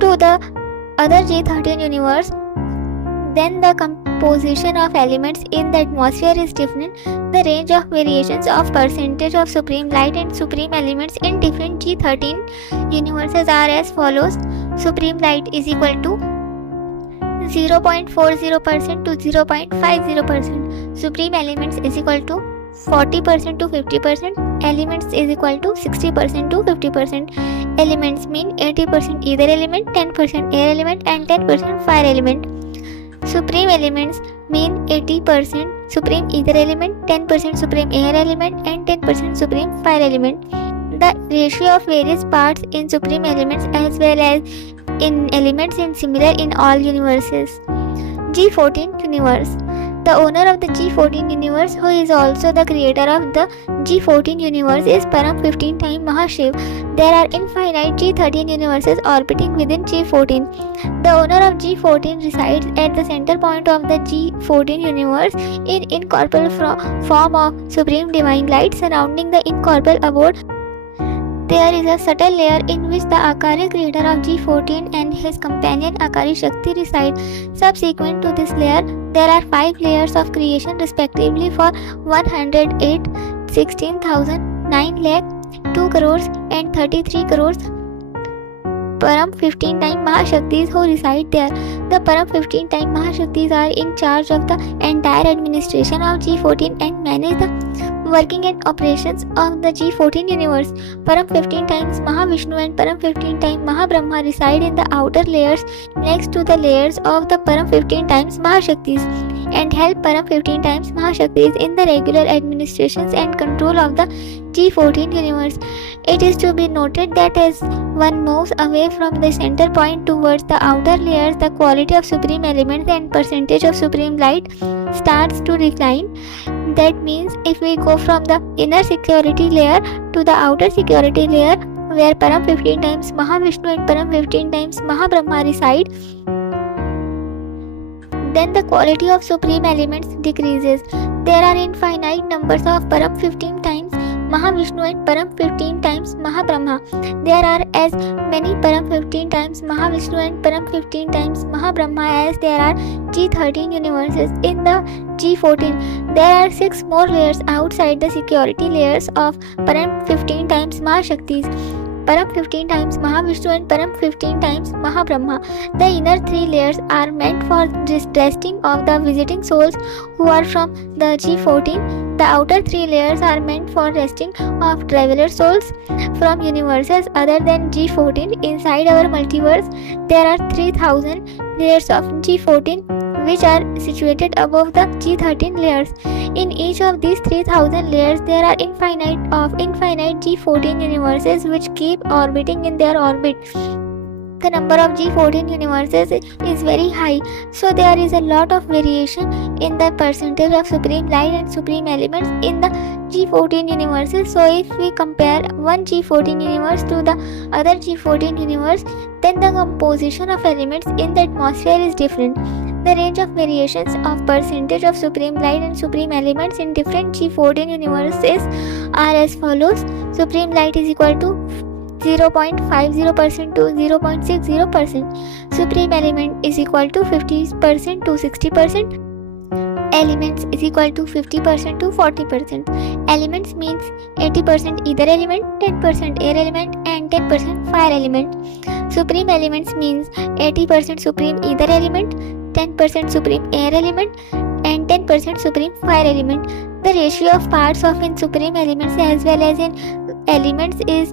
to the other G13 universe, then the composition of elements in the atmosphere is different. The range of variations of percentage of supreme light and supreme elements in different G13 universes are as follows. Supreme light is equal to 0.40% to 0.50%. Supreme elements is equal to 40% to 50%. Elements is equal to 60% to 50%. Elements mean 80% ether element, 10% air element and 10% fire element. Supreme elements mean 80% supreme ether element, 10% supreme air element and 10% supreme fire element. The ratio of various parts in supreme elements as well as in elements is similar in all universes. G14 universe. The owner of the G14 universe, who is also the creator of the G14 universe, is Param 15 time Mahashiv. There are infinite G13 universes orbiting within G14. The owner of G14 resides at the center point of the G14 universe in incorporeal form of supreme divine light surrounding the incorporeal abode. There is a subtle layer in which the Akari creator of G14 and his companion Akari Shakti reside. Subsequent to this layer, there are 5 layers of creation respectively for 108, 16,000, 9 lakh, 2 crores and 33 crores Param 15 time Mahashaktis who reside there. The Param 15 time Mahashaktis are in charge of the entire administration of G14 and manage the working and operations of the G14 universe. Param 15 times Mahavishnu and Param 15 times Mahabrahma reside in the outer layers next to the layers of the Param 15 times Mahashaktis and help Param 15 times Mahashaktis in the regular administrations and control of the G14 universe. It is to be noted that as one moves away from the center point towards the outer layers, the quality of supreme elements and percentage of supreme light starts to decline. That means if we go from the inner security layer to the outer security layer where Param 15 times Mahavishnu and Param 15 times Mahabrahma reside, then the quality of supreme elements decreases. There are infinite numbers of Param 15 times Mahavishnu and Param 15 times Mahabrahma. There are as many Param 15 times Mahavishnu and Param 15 times Mahabrahma as there are G13 universes in the G14. There are 6 more layers outside the security layers of Param 15 times Mahashaktis, Param 15 times Mahavishnu and Param 15 times Mahabrahma. The inner 3 layers are meant for resting of the visiting souls who are from the G14. The outer 3 layers are meant for resting of traveler souls from universes other than G14. Inside our multiverse, there are 3000 layers of G14 which are situated above the G13 layers. In each of these 3000 layers, there are infinite G14 universes which keep orbiting in their orbit. The number of G14 universes is very high, so there is a lot of variation in the percentage of supreme light and supreme elements in the G14 universes. So if we compare one G14 universe to the other G14 universe, then the composition of elements in the atmosphere is different. The range of variations of percentage of supreme light and supreme elements in different G14 universes are as follows. Supreme light is equal to 0.50% to 0.60%. Supreme element is equal to 50% to 60%. Elements is equal to 50% to 40%. Elements means 80% ether element, 10% air element and 10% fire element. Supreme elements means 80% supreme ether element, 10% supreme air element and 10% supreme fire element. The ratio of parts of in supreme elements as well as in elements is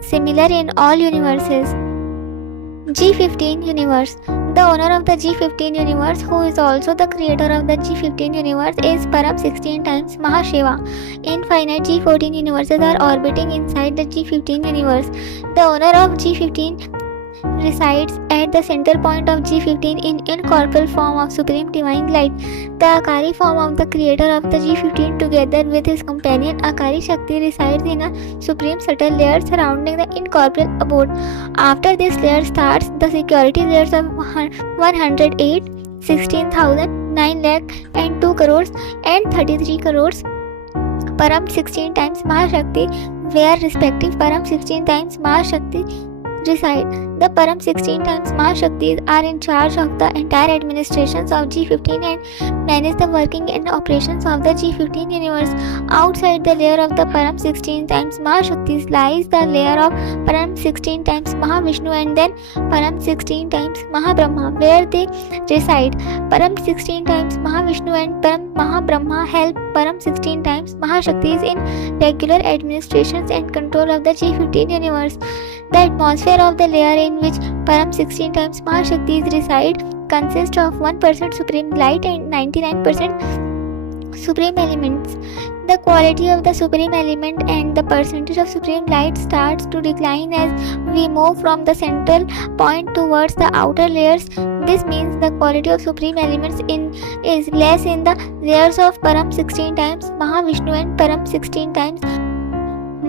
similar in all universes. G15 universe. The owner of the G15 universe, who is also the creator of the G15 universe, is Param 16 times Mahashiva. Infinite G14 universes are orbiting inside the G15 universe. The owner of G15 resides at the center point of G15 in incorporeal form of Supreme Divine Light. The Akari form of the creator of the G15 together with his companion Akari Shakti resides in a supreme subtle layer surrounding the incorporeal abode. After this layer starts the security layers of 108, 16,000, 9 lakh and 2 crores and 33 crores. Param 16 times Mahashakti, where respective Param 16 times Mahashakti reside. The Param 16 times Mahashaktis are in charge of the entire administrations of G15 and manage the working and operations of the G15 universe. Outside the layer of the Param 16 times Mahashaktis lies the layer of Param 16 times Mahavishnu and then Param 16 times Mahabrahma, where they reside. Param 16 times Mahavishnu and Param Mahabrahma help Param 16 times Mahashaktis in regular administrations and control of the G15 universe. The atmosphere of the layer in which Param 16 times Mahashaktis reside consists of 1% supreme light and 99% supreme elements. The quality of the supreme element and the percentage of supreme light starts to decline as we move from the central point towards the outer layers. This means the quality of supreme elements is less in the layers of Param 16 times Mahavishnu and Param 16 times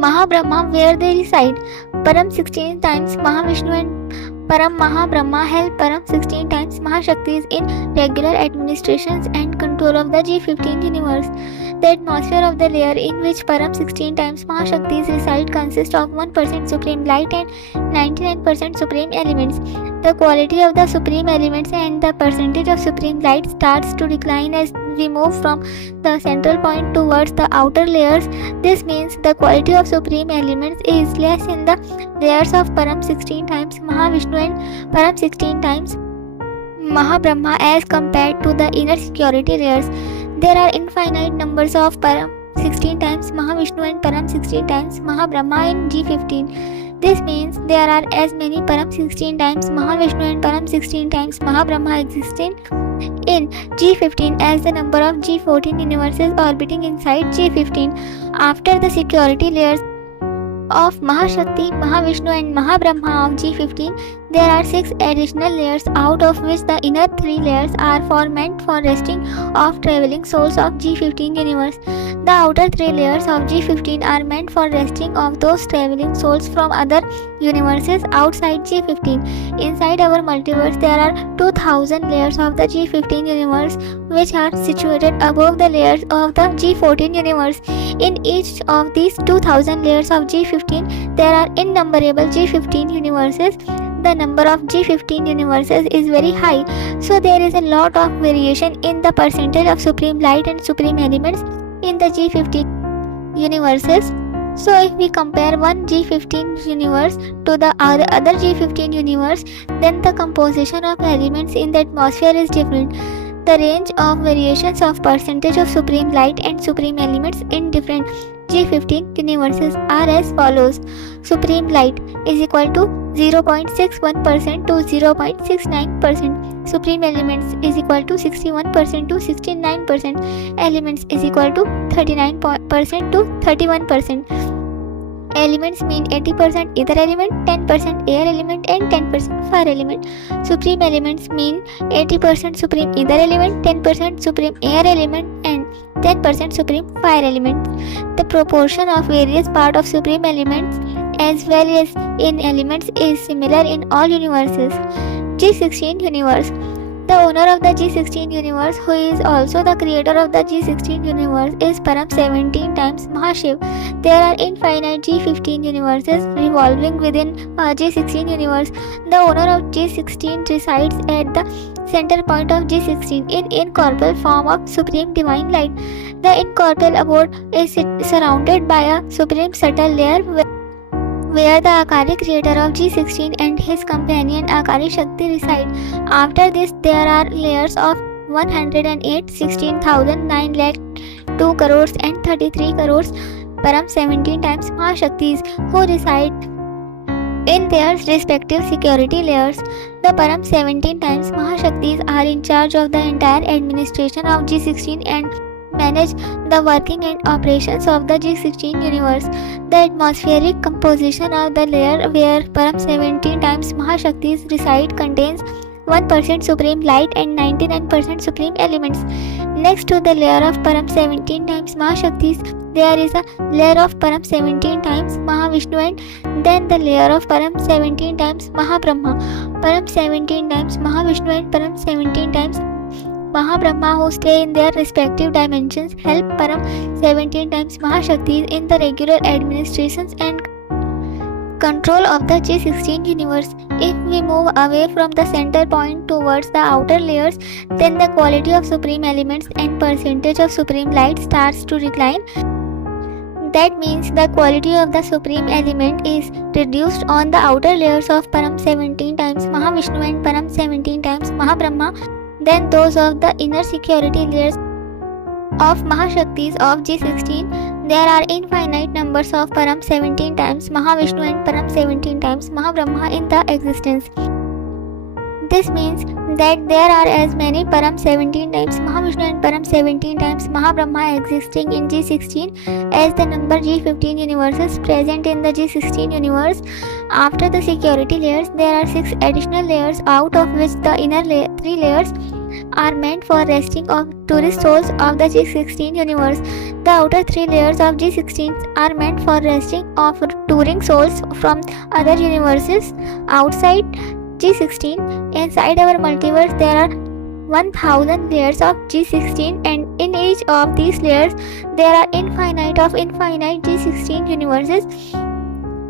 Mahabrahma, where they reside. Param 16 times Mahavishnu and Param Mahabrahma help Param 16 times Mahashaktis in regular administrations and control of the G15 universe. The atmosphere of the layer in which Param 16 times Mahashaktis reside consists of 1% supreme light and 99% supreme elements. The quality of the supreme elements and the percentage of supreme light starts to decline as we move from the central point towards the outer layers. This means the quality of supreme elements is less in the layers of Param 16 times Mahavishnu and Param 16 times Mahabrahma as compared to the inner security layers. There are infinite numbers of Param 16 times Mahavishnu and Param 16 times Mahabrahma in G15. This means there are as many Param 16 times Mahavishnu and Param 16 times Mahabrahma existing in G15 as the number of G14 universes orbiting inside G15. After the security layers of Mahashakti, Mahavishnu and Mahabrahma of G15, there are 6 additional layers, out of which the inner 3 layers are meant for resting of traveling souls of G15 universe. The outer 3 layers of G15 are meant for resting of those traveling souls from other universes outside G15. Inside our multiverse, there are 2000 layers of the G15 universe which are situated above the layers of the G14 universe. In each of these 2000 layers of G15, there are innumerable G15 universes. The number of G15 universes is very high, so there is a lot of variation in the percentage of supreme light and supreme elements in the G15 universes. So if we compare one G15 universe to the other G15 universe, then the composition of elements in the atmosphere is different. The range of variations of percentage of supreme light and supreme elements in different G15 universes are as follows. Supreme light is equal to 0.61% to 0.69%. Supreme elements is equal to 61% to 69%. Elements is equal to 39% to 31%. Elements mean 80% ether element, 10% air element and 10% fire element. Supreme elements mean 80% supreme ether element, 10% supreme air element and 10% supreme fire element. The proportion of various parts of supreme elements as well as in elements is similar in all universes. G16 universe. The owner of the G16 universe, who is also the creator of the G16 universe, is Param 17 times Mahashiv. There are infinite G15 universes revolving within G16 universe. The owner of G16 resides at the center point of G16 in incorporeal form of supreme divine light. The incorporeal abode is surrounded by a supreme subtle layer where the Akari creator of G16 and his companion Akari Shakti reside. After this, there are layers of 108, 16,000, 9 lakh, 2 crores and 33 crores Param 17 times Mahashaktis who reside in their respective security layers. The Param 17 times Mahashaktis are in charge of the entire administration of G16 and manage the working and operations of the G16 universe. The atmospheric composition of the layer where Param 17 times Mahashaktis reside contains 1% supreme light and 99% supreme elements. Next to the layer of Param 17 times Mahashaktis, there is a layer of Param 17 times Mahavishnu and then the layer of Param 17 times Mahabrahma. Param 17 times Mahavishnu and Param 17 times Mahabrahma, who stay in their respective dimensions, help Param 17 times Mahashaktis in the regular administrations and control of the G16 universe. If we move away from the center point towards the outer layers, then the quality of supreme elements and percentage of supreme light starts to decline. That means the quality of the supreme element is reduced on the outer layers of Param 17 times Mahavishnu and Param 17 times Mahabrahma than those of the inner security layers of Mahashaktis of G16. There are infinite numbers of Param 17 times Mahavishnu and Param 17 times Mahabrahma in the existence. This means that there are as many Param 17 times Mahavishnu and Param 17 times Mahabrahma existing in G16 as the number G15 universes present in the G16 universe. After the security layers, there are 6 additional layers, out of which the inner 3 layers are meant for resting of tourist souls of the G16 universe. The outer 3 layers of G16 are meant for resting of touring souls from other universes outside G16. Inside our multiverse, there are 1000 layers of G16, and in each of these layers, there are infinite G16 universes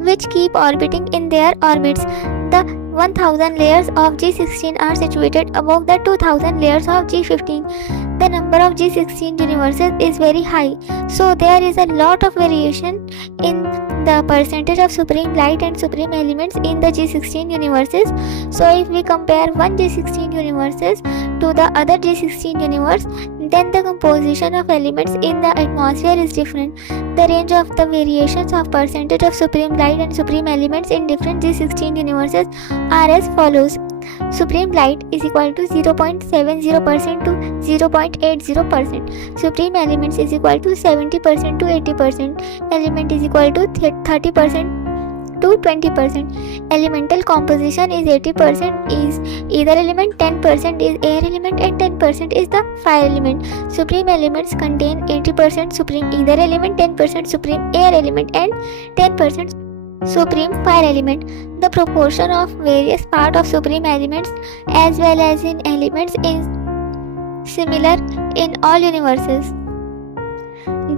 which keep orbiting in their orbits. The 1000 layers of G16 are situated above the 2000 layers of G15. The number of G16 universes is very high, so there is a lot of variation in the percentage of supreme light and supreme elements in the G16 universes. So if we compare one G16 universes to the other G16 universe, then the composition of elements in the atmosphere is different. The range of the variations of percentage of supreme light and supreme elements in different G16 universes are as follows. Supreme light is equal to 0.70% to 0.80%. Supreme elements is equal to 70% to 80%. Element is equal to 30% to 20%. Elemental composition is 80% is ether element, 10% is air element, and 10% is the fire element. Supreme elements contain 80% supreme ether element, 10% supreme air element, and 10% supreme fire element. The proportion of various parts of supreme elements as well as in elements is similar in all universes.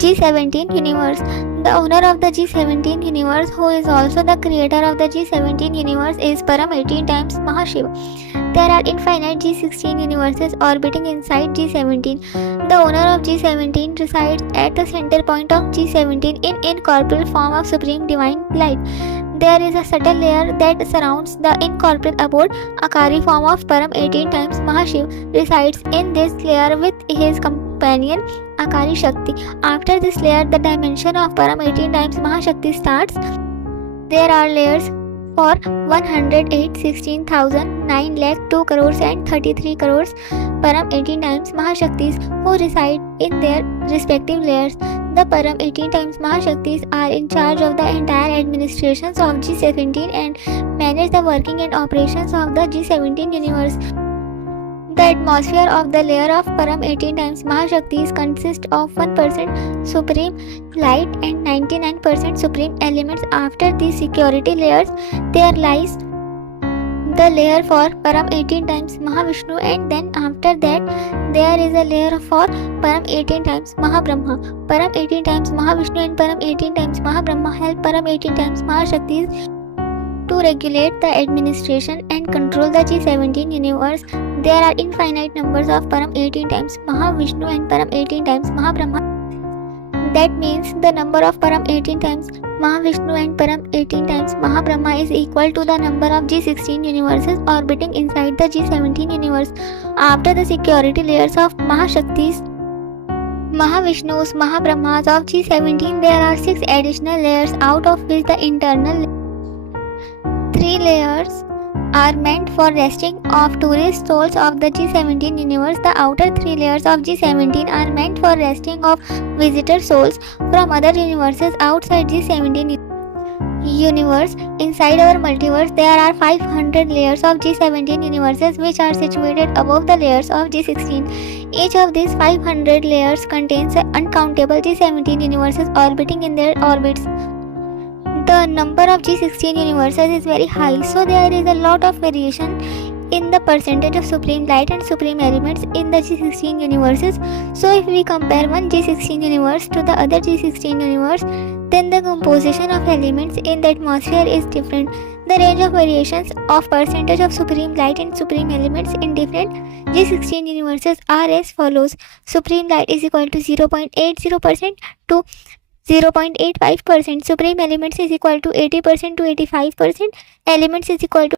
G17 universe. The owner of the G17 universe, who is also the creator of the G17 universe, is Param 18 times Mahashiva. There are infinite G16 universes orbiting inside G17. The owner of G17 resides at the center point of G17 in incorporeal form of supreme divine light. There is a subtle layer that surrounds the incorporeal abode. Akari form of Param 18 times Mahashiv resides in this layer with his companion Akari Shakti. After this layer, the dimension of Param 18 times Mahashakti starts. There are layers for 108, 16,000, 9 lakh, 2 crores and 33 crores Param 18 times Mahashaktis who reside in their respective layers. The Param 18 times Mahashaktis are in charge of the entire administrations of G17 and manage the working and operations of the G17 universe. The atmosphere of the layer of Param 18 times Mahashaktis consists of 1% supreme light and 99% supreme elements. After these security layers, there lies the layer for Param 18 times Mahavishnu, and then after that there is a layer for Param 18 times Mahabrahma. Param 18 times Mahavishnu and Param 18 times Mahabrahma help Param 18 times Mahashaktis to regulate the administration and control the G17 universe. There are infinite numbers of Param 18 times Mahavishnu and Param 18 times Mahabrahma. That means the number of Param 18 times Mahavishnu and Param 18 times Mahabrahma is equal to the number of G16 universes orbiting inside the G17 universe. After the security layers of Mahashaktis, Mahavishnus, Mahabrahmas of G17, there are 6 additional layers, out of which the internal 3 layers are meant for resting of tourist souls of the G17 universe. The outer three layers of G17 are meant for resting of visitor souls from other universes outside G17 universe. Inside our multiverse, there are 500 layers of G17 universes which are situated above the layers of G16. Each of these 500 layers contains uncountable G17 universes orbiting in their orbits. The number of G16 universes is very high, so there is a lot of variation in the percentage of supreme light and supreme elements in the G16 universes. So if we compare one G16 universe to the other G16 universe, then the composition of elements in the atmosphere is different. The range of variations of percentage of supreme light and supreme elements in different G16 universes are as follows. Supreme light is equal to 0.80% to 0.85%. Supreme elements is equal to 80% to 85%. Elements is equal to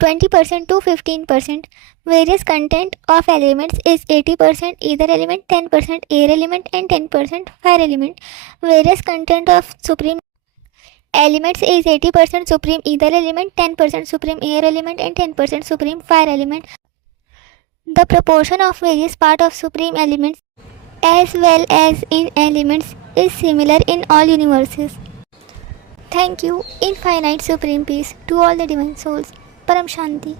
20% to 15%. Various content of elements is 80% ether element, 10% air element and 10% fire element. Various content of supreme elements is 80% supreme ether element, 10% supreme air element and 10% supreme fire element. The proportion of various part of supreme elements as well as in elements is similar in all universes. Thank you. Infinite supreme peace to all the divine souls. Param Shanti.